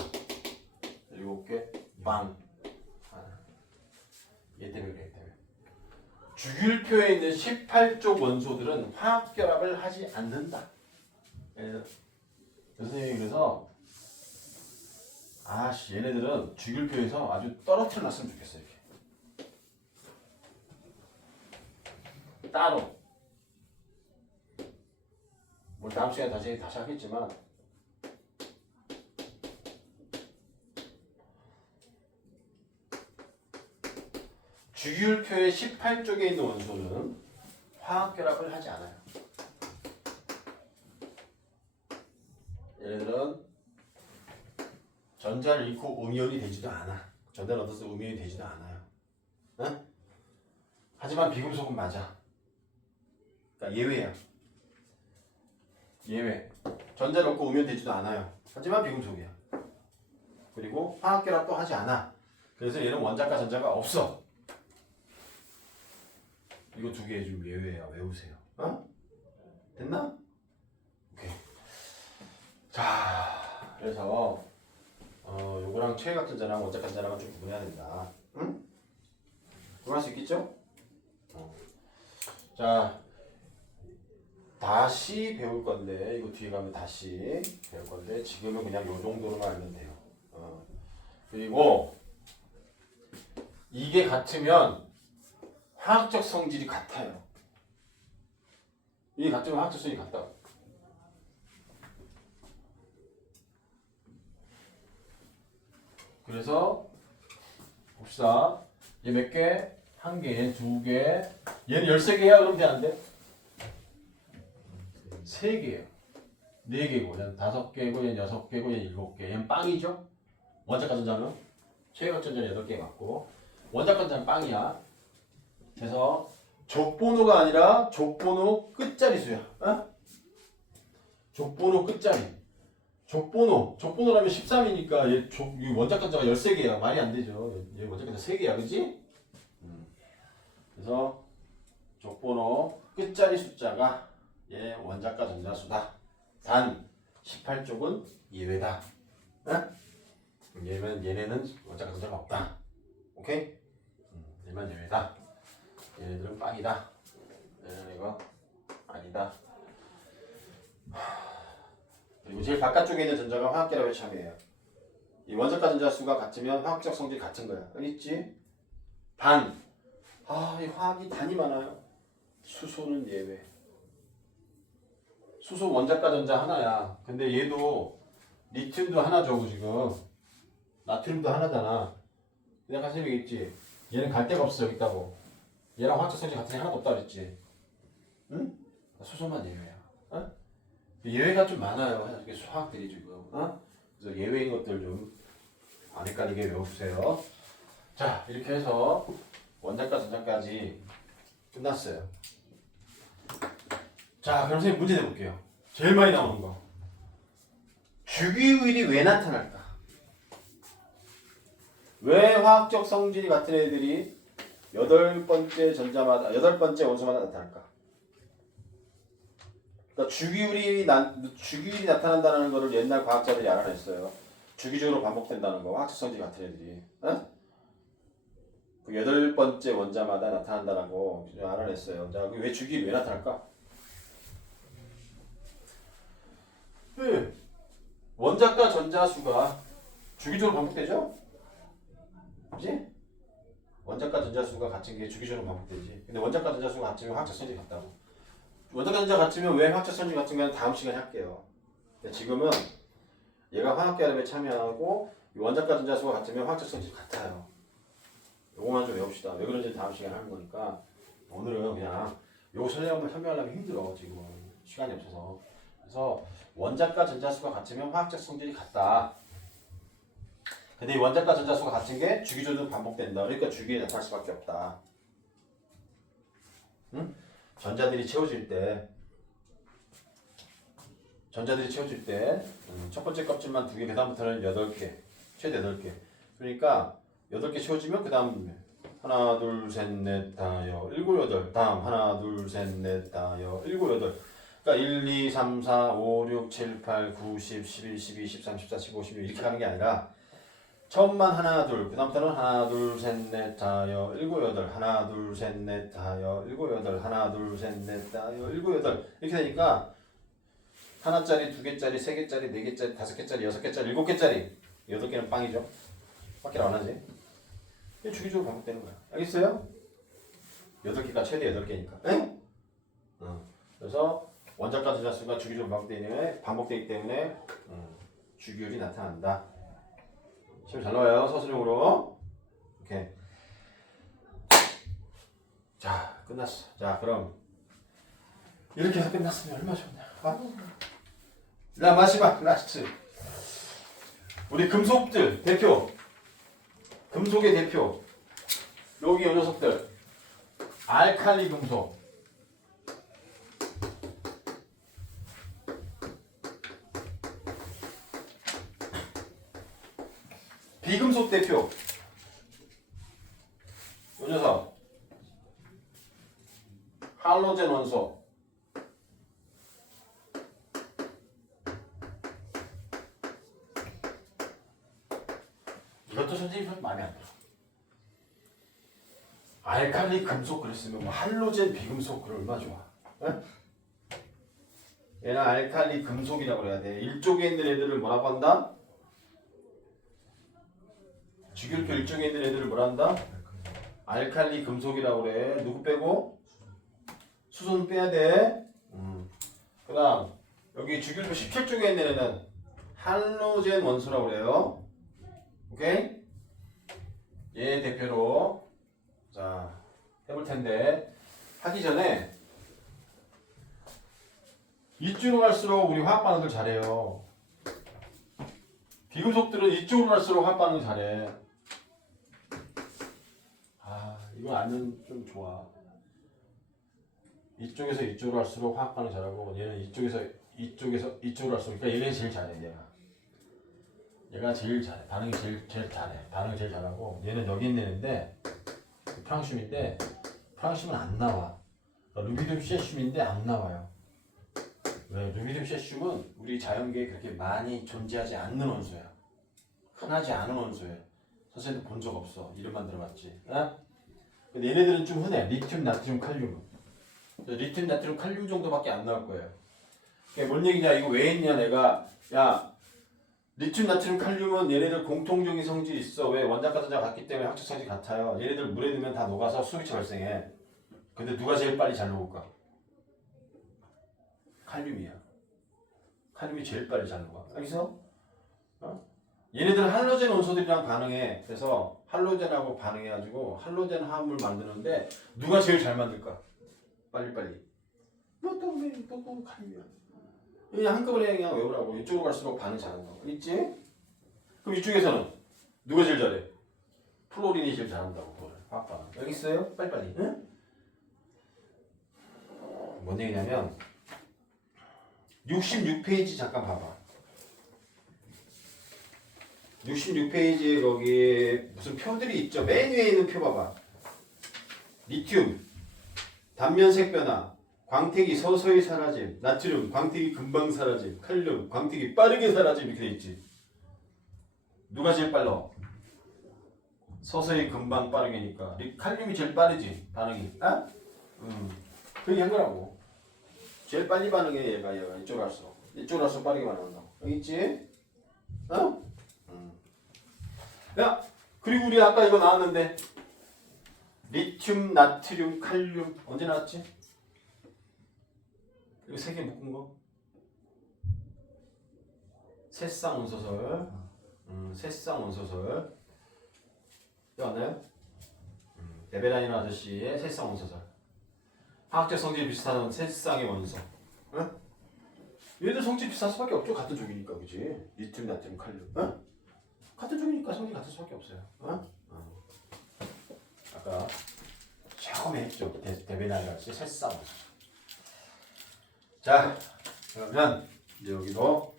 7개, 빵. 하나. 얘 때문에 그래, 얘 때문에. 주율표에 있는 18쪽 원소들은 화학 결합을 하지 않는다. 선생님이 그래서 아씨 얘네들은 주율표에서 아주 떨어뜨려 놨으면 좋겠어. 이렇게 따로. 뭐 다음 시간에 다시 하겠지만 주율표의 18쪽에 있는 원소는 화학 결합을 하지 않아요. 얘네들은 전자를 잃고 음이온이 되지도 않아. 전자를 얻어서 음이온이 되지도 않아요. 응? 하지만 비금속은 맞아. 그러니까 예외야. 예외. 전자를 얻고 음이온 되지도 않아요. 하지만 비금속이야. 그리고 화학 결합도 하지 않아. 그래서 얘는 원자가 전자가 없어. 이거 두 개 좀 예외야. 외우세요. 어? 됐나? 오케이. 자, 그래서 요거랑 체외각 전자랑 원자가 전자랑은 좀 구분해야 된다. 응? 구분할 수 있겠죠? 자, 다시 배울 건데 이거 뒤에 가면 다시 배울 건데 지금은 그냥 요 정도로만 알면 돼요. 그리고 이게 같으면 화학적 성질이 같아요. 이게 같으면 화학적 성질이 같다. 그래서 봅시다. 얘 몇 개? 한 개, 얘 두 개. 얘는 13개야? 그럼 돼, 안 돼? 3개예요. 4개고, 얘는 5개고, 얘는 6개고, 얘는 7개. 얘는 빵이죠? 원자가 전자는? 체외각 전자는 8개 맞고. 원자가 전자는 빵이야. 그래서 족번호가 아니라 족번호 끝자리 수야. 어? 족번호 끝자리. 족번호라면 13이니까 얘 원자가 전자가 13개야. 말이 안 되죠. 얘 원자가 전자 3개야. 그치? 그래서 족번호 끝자리 숫자가 얘 원자가 전자수다. 단 18쪽은 예외다. 얘네는 원자가 전자가 없다. 오케이? 얘만 예외다. 얘네들은 빵이다. 얘는 이거 아니다. 그리고 제일 바깥쪽에 있는 전자가 화학 결합에 참여해요. 이 원자가 전자 수가 같으면 화학적 성질이 같은 거야. 알겠지? 단. 이 화학이 단이 많아요. 수소는 예외. 수소 원자가 전자 하나야. 근데 얘도 리튬도 하나죠, 지금. 나트륨도 하나잖아. 내가 가서 얘기했지. 얘는 갈 데가 없어, 여기 있다고. 얘랑 화학적 성질 같은 애 하나도 없다 그랬지. 응? 수소만 예외야. 어? 예외가 좀 많아요. 화학들이 지금. 어? 그래서 예외인 것들 좀 안 헷갈리게 외워주세요. 자, 이렇게 해서 원자과 전자까지 끝났어요. 자, 그럼 선생님 문제 내볼게요. 제일 많이 나오는 거. 주기율이 왜 나타날까? 왜 화학적 성질이 같은 애들이 8번째 전자마다 8번째 원소마다 나타날까? 그러니까 주기율이 나타난다는 것을 옛날 과학자들이 알아냈어요. 주기적으로 반복된다는 거, 화학적 성질이 같은 애들이. 어? 그 8번째 원자마다 나타난다고 알아냈어요. 자, 왜 주기율이 왜 나타날까? 네. 원자과 전자수가 주기적으로 반복되죠? 그지? 원자과 전자수가 같은 게 주기적으로 반복되지. 근데 원자과 전자수가 같으면 화학적 성질이 같다고. 원자과 전자 같으면 왜 화학적 성질 같은가는 다음 시간에 할게요. 근데 지금은 얘가 화학계열에 참여하고 원자과 전자수가 같으면 화학적 성질이 같아요. 요거만 좀 외웁시다. 왜 그런지 다음 시간에 하는 거니까 오늘은 그냥 요거 설명하려면 힘들어 지금 시간이 없어서. 그래서 원자과 전자수가 같으면 화학적 성질이 같다. 근데 이 원자과 전자수가 같은 게 주기적으로 반복된다. 그러니까 주기에 나타날 수밖에 없다. 응? 전자들이 채워질 때 첫 번째 껍질만 2개, 그 다음부터는 8개, 최대 8개. 그러니까 8개 채워지면 그 다음 하나, 둘, 셋, 넷, 다, 여, 일곱, 여덟. 다음 하나, 둘, 셋, 넷, 다, 여, 일곱, 여덟. 그러니까 1, 2, 3, 4, 5, 6, 7, 8, 9, 10, 11, 12, 13, 14, 15, 16 이렇게 가는 게 아니라 처음만 하나, 둘, 그 다음부터는 하나, 둘, 셋, 넷, 다, 여, 일곱, 여덟. 하나, 둘, 셋, 넷, 다, 여, 일곱, 여덟. 하나, 둘, 셋, 넷, 다, 여, 일곱, 여덟. 이렇게 되니까 하나짜리, 2개짜리, 3개짜리, 4개짜리, 5개짜리, 6개짜리, 7개짜리 8개는 빵이죠. 밖에 안 하지. 이게 주기적으로 반복되는 거야. 알겠어요? 8개가 최대 8개니까. 응? 그래서 원자과 전자수가 주기적으로 반복되기 때문에 주기율이 나타난다. 시험 잘 나와요. 서술형으로. 오케이. 자, 끝났어. 자, 그럼 이렇게 해서 끝났으면 얼마나 좋냐. 자, 마지막 라스트. 우리 금속들 대표. 금속의 대표. 여기 이 녀석들. 알칼리 금속. 비금속 대표. 이 녀석. 할로젠 원소. 이것도 선생님 마음에 안 들어. 알칼리 금속 그랬으면 뭐 할로젠 비금속 그럼 얼마나 좋아. 응? 얘는 알칼리 금속이라고 그래야 돼. 일쪽에 있는 애들을 뭐라고 한다? 주기율표 일쪽에 있는 애들을 뭐라 한다? 알칼리 금속이라고 그래. 누구 빼고? 수소는 빼야 돼. 그 다음 여기 주기율표 17쪽에 있는 애는 할로젠 원소라고 그래요. 오케이? 얘 대표로 자 해볼 텐데 하기 전에 이쪽으로 갈수록 우리 화학 반응들 잘해요. 비금속들은 이쪽으로 갈수록 화학 반응 잘해. 이거 알면 좀 좋아. 이쪽에서 이쪽으로 갈수록 화학 반응 잘하고 얘는 이쪽에서 이쪽으로 갈수록 그러니까 얘가 제일 잘해. 얘가 제일 잘해. 반응이 제일 잘해. 반응을 제일 잘하고 얘는 여기 있는 애인데 프랑슘인데 프랑슘은 안 나와. 그러니까 루비듐 세슘인데 안 나와요. 왜? 루비듐 세슘은 우리 자연계에 그렇게 많이 존재하지 않는 원소야. 흔하지 않은 원소예요. 선생님도 본 적 없어. 이름만 들어봤지. 어? 근데 얘네들은 좀 흔해. 리튬, 나트륨, 칼륨. 리튬, 나트륨, 칼륨 정도밖에 안 나올 거예요. 그게 뭔 얘기냐? 이거 왜 했냐? 내가 야 리튬, 나트륨, 칼륨은 얘네들 공통적인 성질이 있어. 왜? 원자과 전자 같기 때문에 합적 성질이 같아요. 얘네들 물에 넣으면 다 녹아서 수소기체 발생해. 근데 누가 제일 빨리 잘 녹을까? 칼륨이야. 칼륨이 제일 빨리 잘 녹아. 알겠어? 어? 얘네들은 할로젠 원소들이랑 반응해. 그래서 할로젠하고 반응해가지고 할로젠 화합물 만드는데 누가 제일 잘 만들까? 빨리빨리. 또 칼륨이야. 그냥 한꺼번에 그냥 외우라고. 이쪽으로 갈수록 반응 잘한다. 있지? 그럼 이쪽에서는 누가 제일 잘해? 플로린이 제일 잘한다고. 그걸. 화학 반응. 여기 있어요? 빨리빨리. 응? 뭔 얘기냐면 66페이지 잠깐 봐봐. 66페이지에 거기 무슨 표들이 있죠. 맨 위에 있는 표 봐봐. 리튬, 단면색 변화, 광택이 서서히 사라짐, 나트륨, 광택이 금방 사라짐, 칼륨, 광택이 빠르게 사라짐 이렇게 돼 있지. 누가 제일 빨라? 서서히 금방 빠르게니까 칼륨이 제일 빠르지 반응이. 아? 그 얘기한 거라고. 제일 빨리 반응해 얘가 이쪽으로 갈수록. 이쪽으로 갈수록 빠르게 반응한다고. 여기 있지? 어? 야, 그리고 우리 아까 이거 나왔는데 리튬, 나트륨, 칼륨 언제 나왔지? 이거 세 개 묶은 거. 새쌍 원소설. 새쌍 원소설. 왔나요? 에베라인 아저씨의 새쌍 원소설. 화학적 성질이 비슷한 새쌍의 원소. 응? 얘들 성질 비슷할 수밖에 없죠. 같은 종이니까, 그지? 리튬, 나트륨, 칼륨. 응? 같은 종이니까 성질 같을 수밖에 없어요. 응? 아까 처음에 했죠. 에베라인 아저씨 새쌍 원소. 자, 그러면 이제 여기도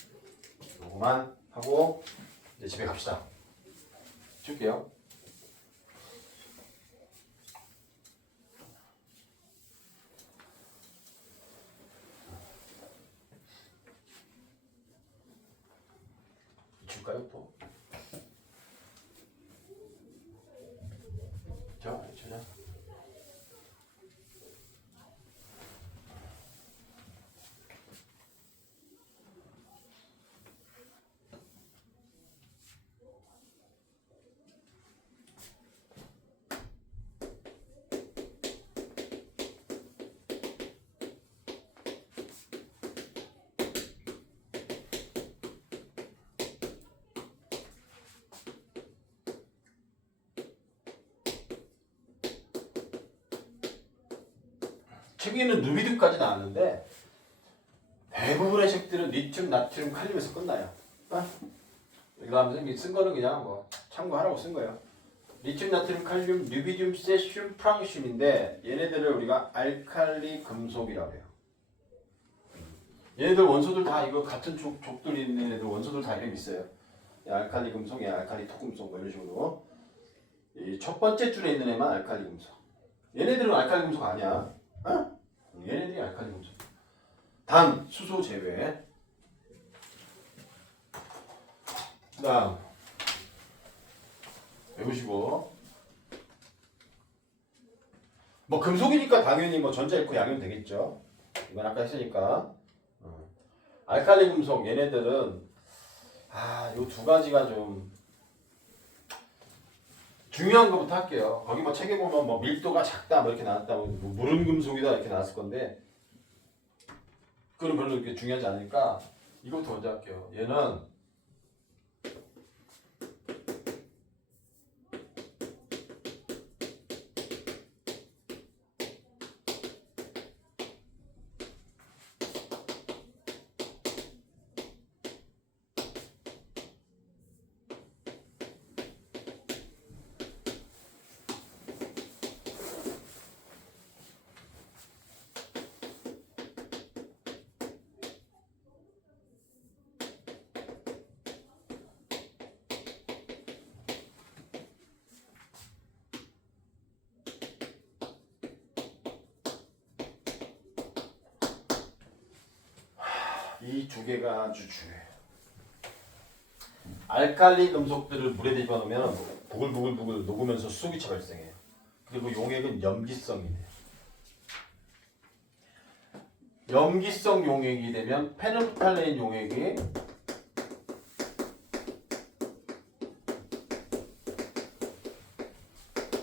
요거만 하고 이제 집에 갑시다. 줄게요. 줄까요 또? 자, 주자. 책에는 누비듐까지 나왔는데 대부분의 책들은 리튬, 나트륨, 칼륨에서 끝나요. 그 다음에 쓴 거는 그냥 뭐 참고하라고 쓴 거예요. 리튬, 나트륨, 칼륨, 뉴비듐, 세슘, 프랑슘인데 얘네들을 우리가 알칼리 금속이라고 해요. 얘네들 원소들 다 이거 같은 족들이 있는 애들 원소들 다 이름 있어요. 알칼리 금속, 알칼리 토금속 뭐 이런 식으로. 이 첫 번째 줄에 있는 애만 알칼리 금속. 얘네들은 알칼리 금속 아니야. 얘네들이 알칼리 금속. 단 수소 제외. 그다음 외우시고. 뭐 금속이니까 당연히 뭐 전자 있고 양이면 되겠죠. 이건 아까 했으니까. 알칼리 금속 얘네들은 요 두 가지가 좀 중요한 것부터 할게요. 거기 뭐 책에 보면 뭐 밀도가 작다 뭐 이렇게 나왔다, 뭐 무른 금속이다 이렇게 나왔을 건데 그건 별로 그렇게 중요하지 않으니까 이것부터 먼저 할게요. 얘는 이 두 개가 아주 중요해요. 알칼리 금속들을 물에 뒤집어 놓으면 부글부글 녹으면서 수소기차 발생해요. 그리고 용액은 염기성이 돼요. 염기성 용액이 되면 페놀프탈레인 용액이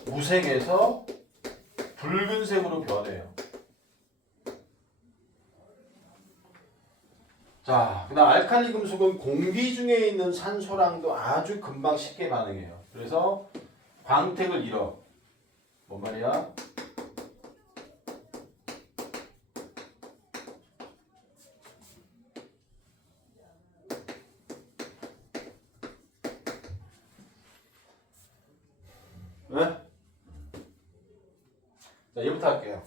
무색에서 붉은색으로 변해요. 자, 그다음 알칼리 금속은 공기 중에 있는 산소랑도 아주 금방 쉽게 반응해요. 그래서 광택을 잃어. 뭔 말이야? 네? 자, 얘부터 할게요.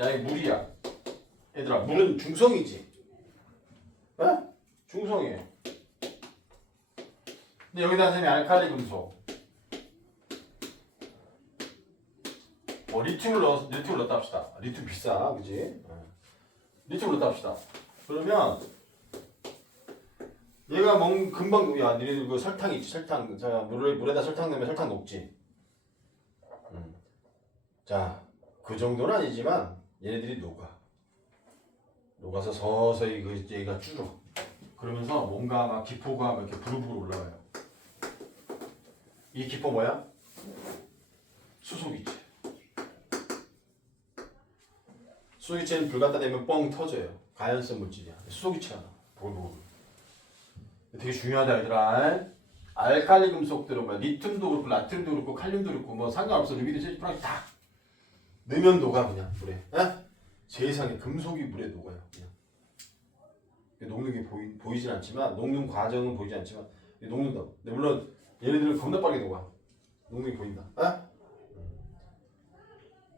야, 이 물이야. 얘들아, 물은 중성이지. 어? 중성이에요. 근데 여기다 선생님이 알칼리 금속. 리튬을 넣었다 합시다. 리튬 비싸, 그지? 리튬을 넣었다 합시다. 그러면 얘가 금방, 야, 니네 그 설탕 있지, 설탕. 자, 물에다 설탕 넣으면 설탕 녹지. 자, 그 정도는 아니지만 얘네들이 녹아서 서서히 얘가 줄어. 그러면서 뭔가 막 기포가 막 이렇게 부글부글 올라와요. 이 기포 뭐야? 수소기체. 수소기체는 불 갖다 대면 뻥 터져요. 가연성 물질이야. 수소기체야. 부글부글. 되게 중요하다 얘들아. 알칼리 금속들은 뭐 리튬도 그렇고 나트륨도 그렇고 칼륨도 그렇고 뭐 상관없어. 루비드, 세지, 프랑스 다 넣으면 녹아 그냥 물에. 에? 세상에 금속이 물에 녹아요. 그냥. 녹는 게 보이진 않지만 녹는 과정은 보이지 않지만 녹는다. 근데 물론 얘네들은 겁나 빠르게 녹아. 녹는 게 보인다. 에?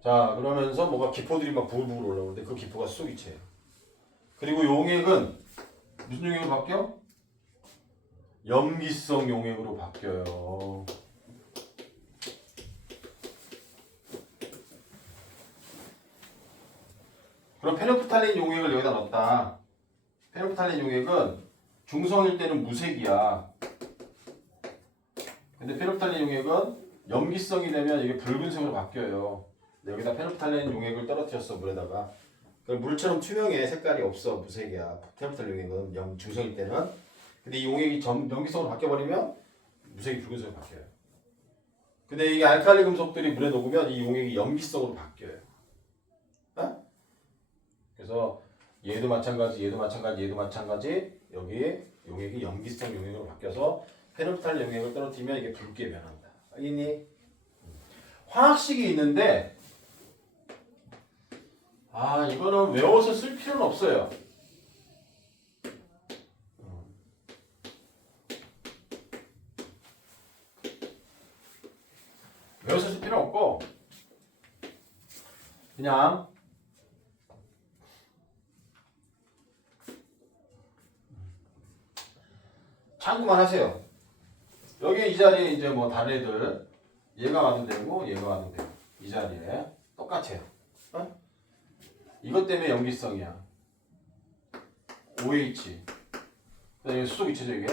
자, 그러면서 뭔가 기포들이 막 부글부글 올라오는데 그 기포가 수소기체예요. 그리고 용액은 무슨 용액으로 바뀌어? 염기성 용액으로 바뀌어요. 그럼 페노프탈린 용액을 여기다 넣었다. 페노프탈린 용액은 중성일 때는 무색이야. 근데 페노프탈린 용액은 염기성이 되면 이게 붉은색으로 바뀌어요. 여기다 페노프탈린 용액을 떨어뜨렸어 물에다가. 물처럼 투명해. 색깔이 없어. 무색이야. 페노프탈린 용액은 중성일 때는. 근데 이 용액이 염기성으로 바뀌어버리면 무색이 붉은색으로 바뀌어요. 근데 이게 알칼리 금속들이 물에 녹으면 이 용액이 염기성으로 바뀌어요. 어? 그래서 얘도 마찬가지, 얘도 마찬가지, 얘도 마찬가지. 여기 용액이 염기성 용액으로 바뀌어서 페노프탈린 용액을 떨어뜨리면 이게 붉게 변한다. 알겠니? 화학식이 있는데 이거는 외워서 쓸 필요는 없어요. 외워서 쓸 필요 없고 그냥 참고만 하세요. 여기 이 자리에 이제 뭐 다른 애들 얘가 와도 되고 얘가 와도 되고 이 자리에 똑같아요. 어? 이것 때문에 염기성이야. OH. 이게 수소기체죠 이게.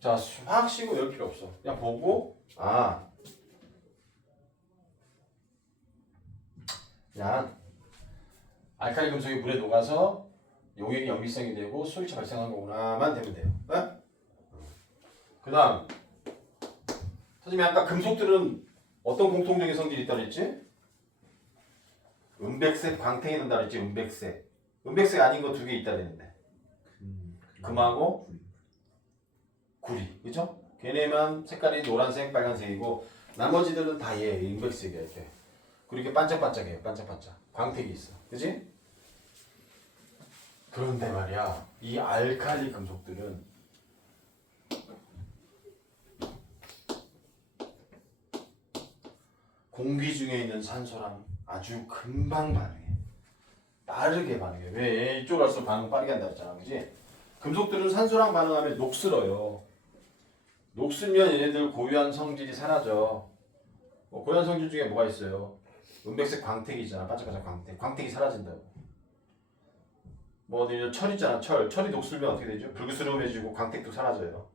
자, 화학식으로 외울 필요 없어. 그냥 보고 그냥 알칼리 금속이 물에 녹아서 용액이 염기성이 되고 수소기체 발생한 거구나만 되면 돼요. 네? 그 다음 선생님이 아까 금속들은 어떤 공통적인 성질이 있다고 했지? 은백색, 광택이 난다 그랬지. 은백색 아닌 거 두 개 있다 그랬는데 금하고 구리. 그죠? 걔네만 색깔이 노란색, 빨간색이고 나머지들은 다 은백색이야. 이렇게. 그리고 이렇게 반짝반짝해요. 반짝반짝. 광택이 있어. 그지? 그런데 말이야, 이 알칼리 금속들은 공기 중에 있는 산소랑 아주 금방 반응해. 빠르게 반응해. 왜? 이쪽으로 갈수록 반응 빠르게 한다 했잖아. 그지? 금속들은 산소랑 반응하면 녹슬어요. 녹슬면 얘네들 고유한 성질이 사라져. 고유한 성질 중에 뭐가 있어요? 은백색 광택이 있잖아. 반짝반짝 광택. 광택이 사라진다고. 뭐 철 있잖아. 철이 녹슬면 어떻게 되죠? 불그스름해지고 광택도 사라져요.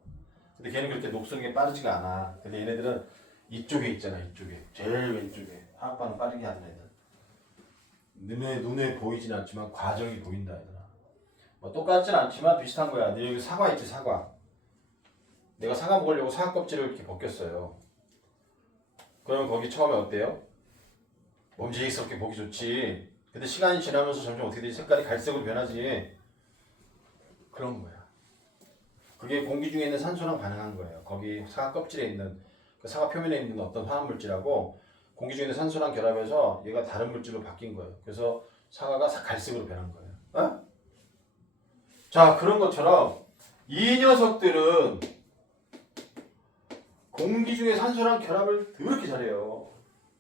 근데 걔는 그렇게 녹슬는 게 빠르지가 않아. 근데 얘네들은 이쪽에 있잖아. 이쪽에. 제일 왼쪽에. 화학 반응 빠르게 하는 애들. 눈에 보이진 않지만 과정이 보인다 얘들아. 뭐 똑같진 않지만 비슷한 거야. 여기 사과 있지, 사과. 내가 사과 먹으려고 사과 껍질을 이렇게 벗겼어요. 그러면 거기 처음에 어때요? 먹음직스럽게 보기 좋지. 근데 시간이 지나면서 점점 어떻게 되지? 색깔이 갈색으로 변하지. 그런 거야. 그게 공기 중에 있는 산소랑 반응한 거예요. 거기 사과 껍질에 있는, 그 사과 표면에 있는 어떤 화합물질하고 공기 중에 있는 산소랑 결합해서 얘가 다른 물질로 바뀐 거예요. 그래서 사과가 갈색으로 변한 거예요. 어? 자, 그런 것처럼 이 녀석들은 공기 중에 산소랑 결합을 더럽게 잘해요.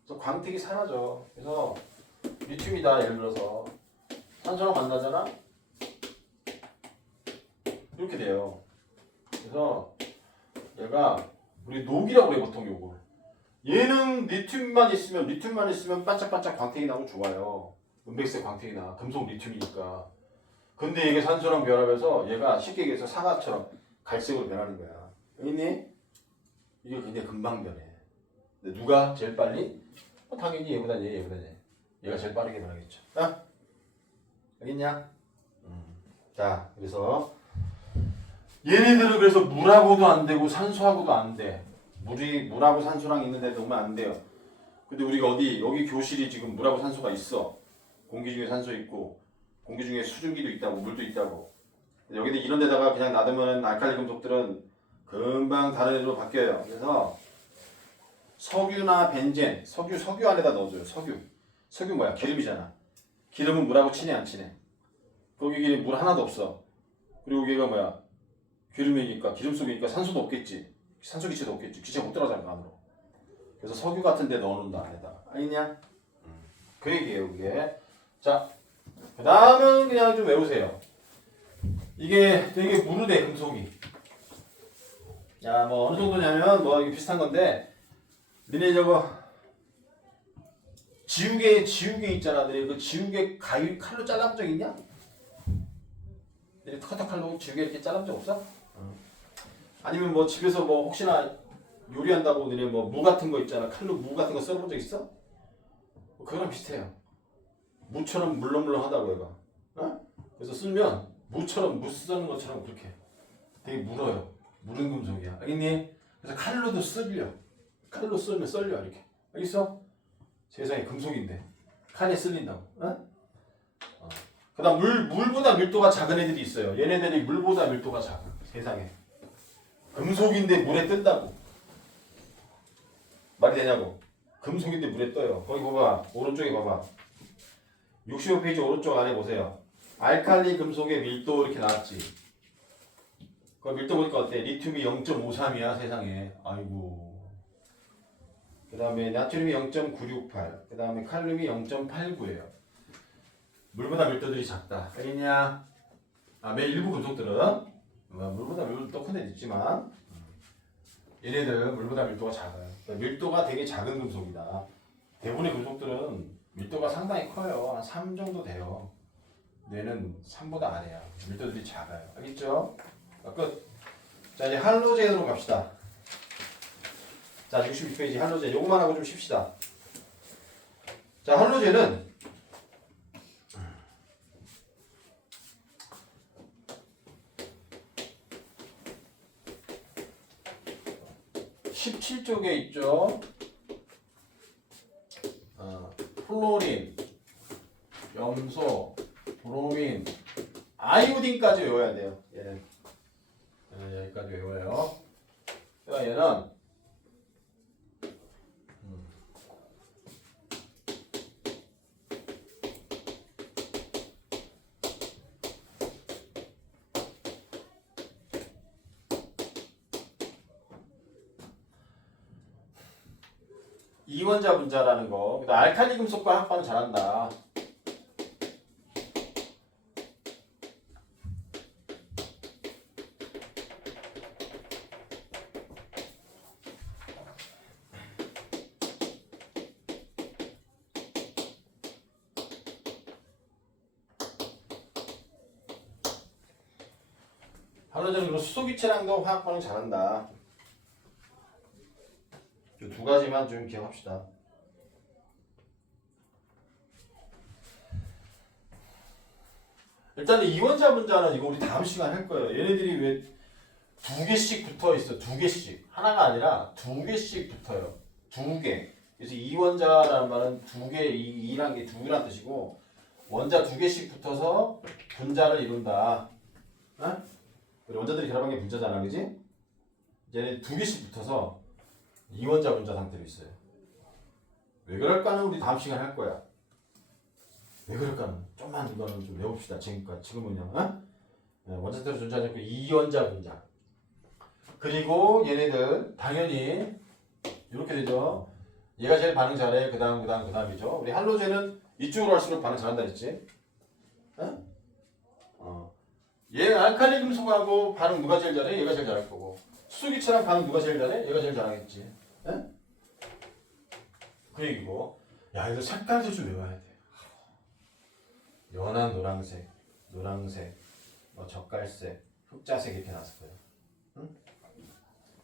그래서 광택이 사라져. 그래서 리튬이다 예를 들어서 산소랑 만나잖아. 이렇게 돼요. 그래서 얘가 우리 녹이라고 그래 보통 요걸. 얘는 리튬만 있으면 반짝반짝 광택이 나고 좋아요. 은백색 광택이 나. 금속 리튬이니까. 근데 이게 산소랑 결합해서 얘가 쉽게 얘기해서 사과처럼 갈색으로 변하는 거야. 있니? 이게 굉장히 금방 변해. 근데 누가 제일 빨리? 당연히 얘보다 얘가 제일 빠르게 변하겠죠. 자, 여기 있냐? 자, 그래서 얘네들은 그래서 물하고도 안 되고 산소하고도 안 돼. 물하고 산소랑 있는데 놓으면 안 돼요. 근데 우리가 여기 교실이 지금 물하고 산소가 있어. 공기 중에 산소 있고 공기 중에 수증기도 있다고 물도 있다고. 여기는 이런 데다가 그냥 놔두면 알칼리 금속들은 금방 다른 애로 바뀌어요. 그래서 석유나 벤젠, 석유 안에다 넣어줘요. 석유 뭐야? 기름이잖아. 기름은 물하고 친해 안 친해? 거기 물 하나도 없어. 그리고 얘가 뭐야? 기름이니까 기름 속이니까 산소도 없겠지. 산소 기체도 없겠지. 기체 못 들어가잖아 안으로. 그래서 석유 같은 데 넣어놓는다 안에다. 알겠냐? 그 얘기예요 그게. 자, 그 다음은 그냥 좀 외우세요. 이게 되게 무르대 금속이. 야, 뭐 어느 정도냐면 뭐 이게 비슷한 건데 니네 저거 지우개 있잖아. 너네 그 지우개 가위 칼로 잘라본 적 있냐? 너네 커터 칼로 지우개 이렇게 잘라본 적 없어? 아니면 뭐 집에서 뭐 혹시나 요리한다고 너네 뭐 무 같은 거 있잖아. 칼로 무 같은 거 썰어본 적 있어? 그거랑 비슷해요. 무처럼 물렁물렁하다고 얘가. 어? 그래서 쓸면 무처럼 무 쓰는 것처럼 그렇게 되게 물어요. 무른 금속이야. 알겠니? 그래서 칼로도 썰려. 칼로 썰면 썰려 이렇게. 알겠어? 세상에 금속인데 칼에 쓸린다고. 어? 그다음 물보다 밀도가 작은 애들이 있어요. 얘네들이 물보다 밀도가 작아. 세상에. 금속인데 물에 뜬다고. 말이 되냐고. 금속인데 물에 떠요. 거기 봐봐. 오른쪽에 봐봐. 65페이지 오른쪽 아래 보세요. 알칼리 금속의 밀도 이렇게 나왔지. 그 밀도 보니까 어때? 리튬이 0.53이야 세상에. 아이고. 그 다음에 나트륨이 0.968. 그 다음에 칼륨이 0.89예요. 물보다 밀도들이 작다. 알겠냐? 일부 금속들은 물보다 밀도 큰 애도 있지만 얘네들 물보다 밀도가 작아요. 밀도가 되게 작은 금속이다. 대부분의 금속들은 밀도가 상당히 커요. 한 3 정도 돼요. 얘는 3보다 아래야. 밀도들이 작아요. 알겠죠? 끝. 자, 이제 할로젠으로 갑시다. 자, 66페이지 할로젠. 요거만 하고 좀 쉽시다. 자, 할로젠은 17쪽에 있죠. 플로린, 염소, 브로민, 아이오딘까지 외워야 돼요. 얘는 여기까지 외워요. 그러니까 얘는 이원자 분자라는 거. 그다음 알칼리 금속과 합반은 잘한다. 할로젠은 그리고 수소기체랑도 화학반응 잘한다. 이 두 가지만 좀 기억합시다. 일단 이원자 분자는 이거 우리 다음 시간에 할 거예요. 얘네들이 왜 두 개씩 붙어 있어? 두 개씩. 하나가 아니라 두 개씩 붙어요. 두 개. 그래서 이원자라는 말은 두 개, 이란 게 두 개란 뜻이고 원자 두 개씩 붙어서 분자를 이룬다. 어? 원자들이 결합한 게 분자잖아, 그지? 얘네 두 개씩 붙어서 이원자 분자 상태로 있어요. 왜 그럴까는 우리 다음 시간에 할 거야. 왜 그럴까는 좀만 이거는 좀 외웁시다. 지금은요. 원자대로 존재하지 않고 이원자 분자. 그리고 얘네들 당연히 이렇게 되죠. 얘가 제일 반응 잘해. 그 다음이죠. 우리 할로젠은 이쪽으로 갈수록 반응 잘한다 했지. 어? 얘 알칼리 금속하고 반응 누가 제일 잘해? 얘가 제일 잘할 거고. 수소기체랑 반응 누가 제일 잘해? 얘가 제일 잘하겠지. 에? 그 얘기고. 야, 이거 색깔도 좀 외워야 돼. 연한 노란색, 뭐 젓갈색, 흑자색 이렇게 나왔을 거예요. 응?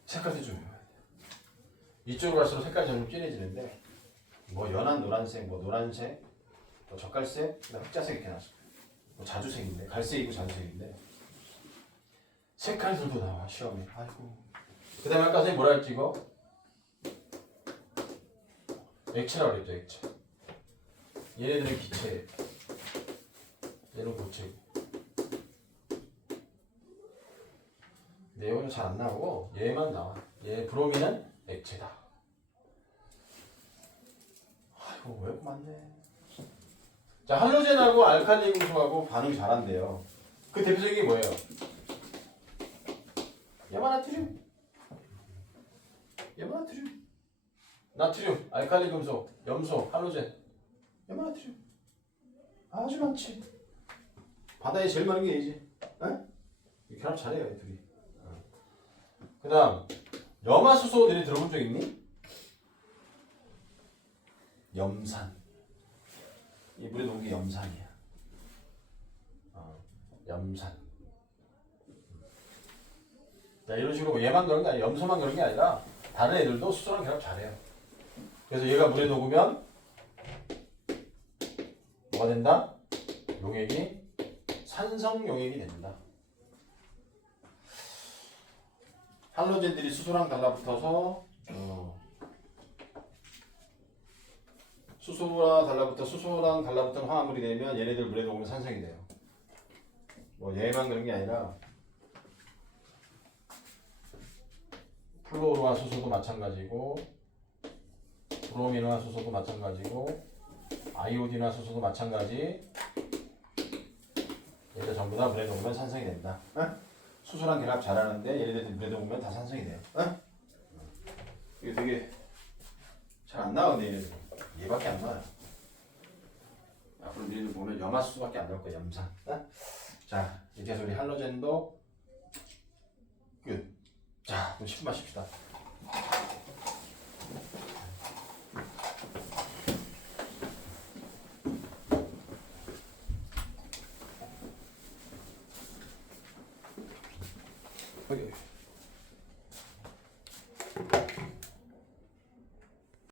색깔도 좀 외워야 돼. 이쪽으로 갈수록 색깔이 점점 진해지는데 뭐 연한 노란색, 뭐 노란색, 뭐 젓갈색, 흑자색 이렇게 나왔을 거예요. 뭐 자주색인데, 갈색이고 자주색인데 색깔들도 나와 시험에. 아이고. 그 다음에 아까 선생님 뭐라 했지 이거? 액체라고 그랬죠. 액체. 얘네들은 기체, 얘는 고체. 내용은 잘 안 나오고 얘만 나와. 얘 브로미는 액체다. 아이고 왜 이렇게 많네. 자, 할로젠하고 알칼리 금속하고 반응 잘한대요. 그 대표적인 게 뭐예요? 야마나트륨. 나트륨, 알칼리 금속, 염소, 할로젠. 야마나트륨. 아주 많지. 바다에 제일 많은 게 얘지. 어? 결합 잘해요, 이 둘이. 그 다음, 염화수소 너네 들어본 적 있니? 염산. 이 물에 녹은 게 염산이야. 염산. 자, 이런 식으로 얘만 그런 게 아니라 염소만 그런 게 아니라 다른 애들도 수소랑 결합 잘해요. 그래서 얘가 물에 녹으면 뭐가 된다? 용액이 산성 용액이 된다. 할로젠들이 수소랑 달라붙어서 수소랑 달라붙은 화합물이 되면 얘네들 물에 녹으면 산성이 돼요. 뭐 얘만 그런 게 아니라 플로르와 수소도 마찬가지고 브로민과 수소도 마찬가지고 아이오딘과 수소도 마찬가지. 얘들 전부 다 물에 녹으면 산성이 된다. 수소랑 결합 잘하는데 얘네들 물에 녹으면 다 산성이 돼요. 이게 되게 잘 안 나오네. 얘네들 얘밖에 안 나와요. 앞으로 너희들 보면 염화수소밖에 안 나올 거야. 염산. 자, 이렇게 해서 우리 할로젠도 끝. 자, 또 10분 마십시다.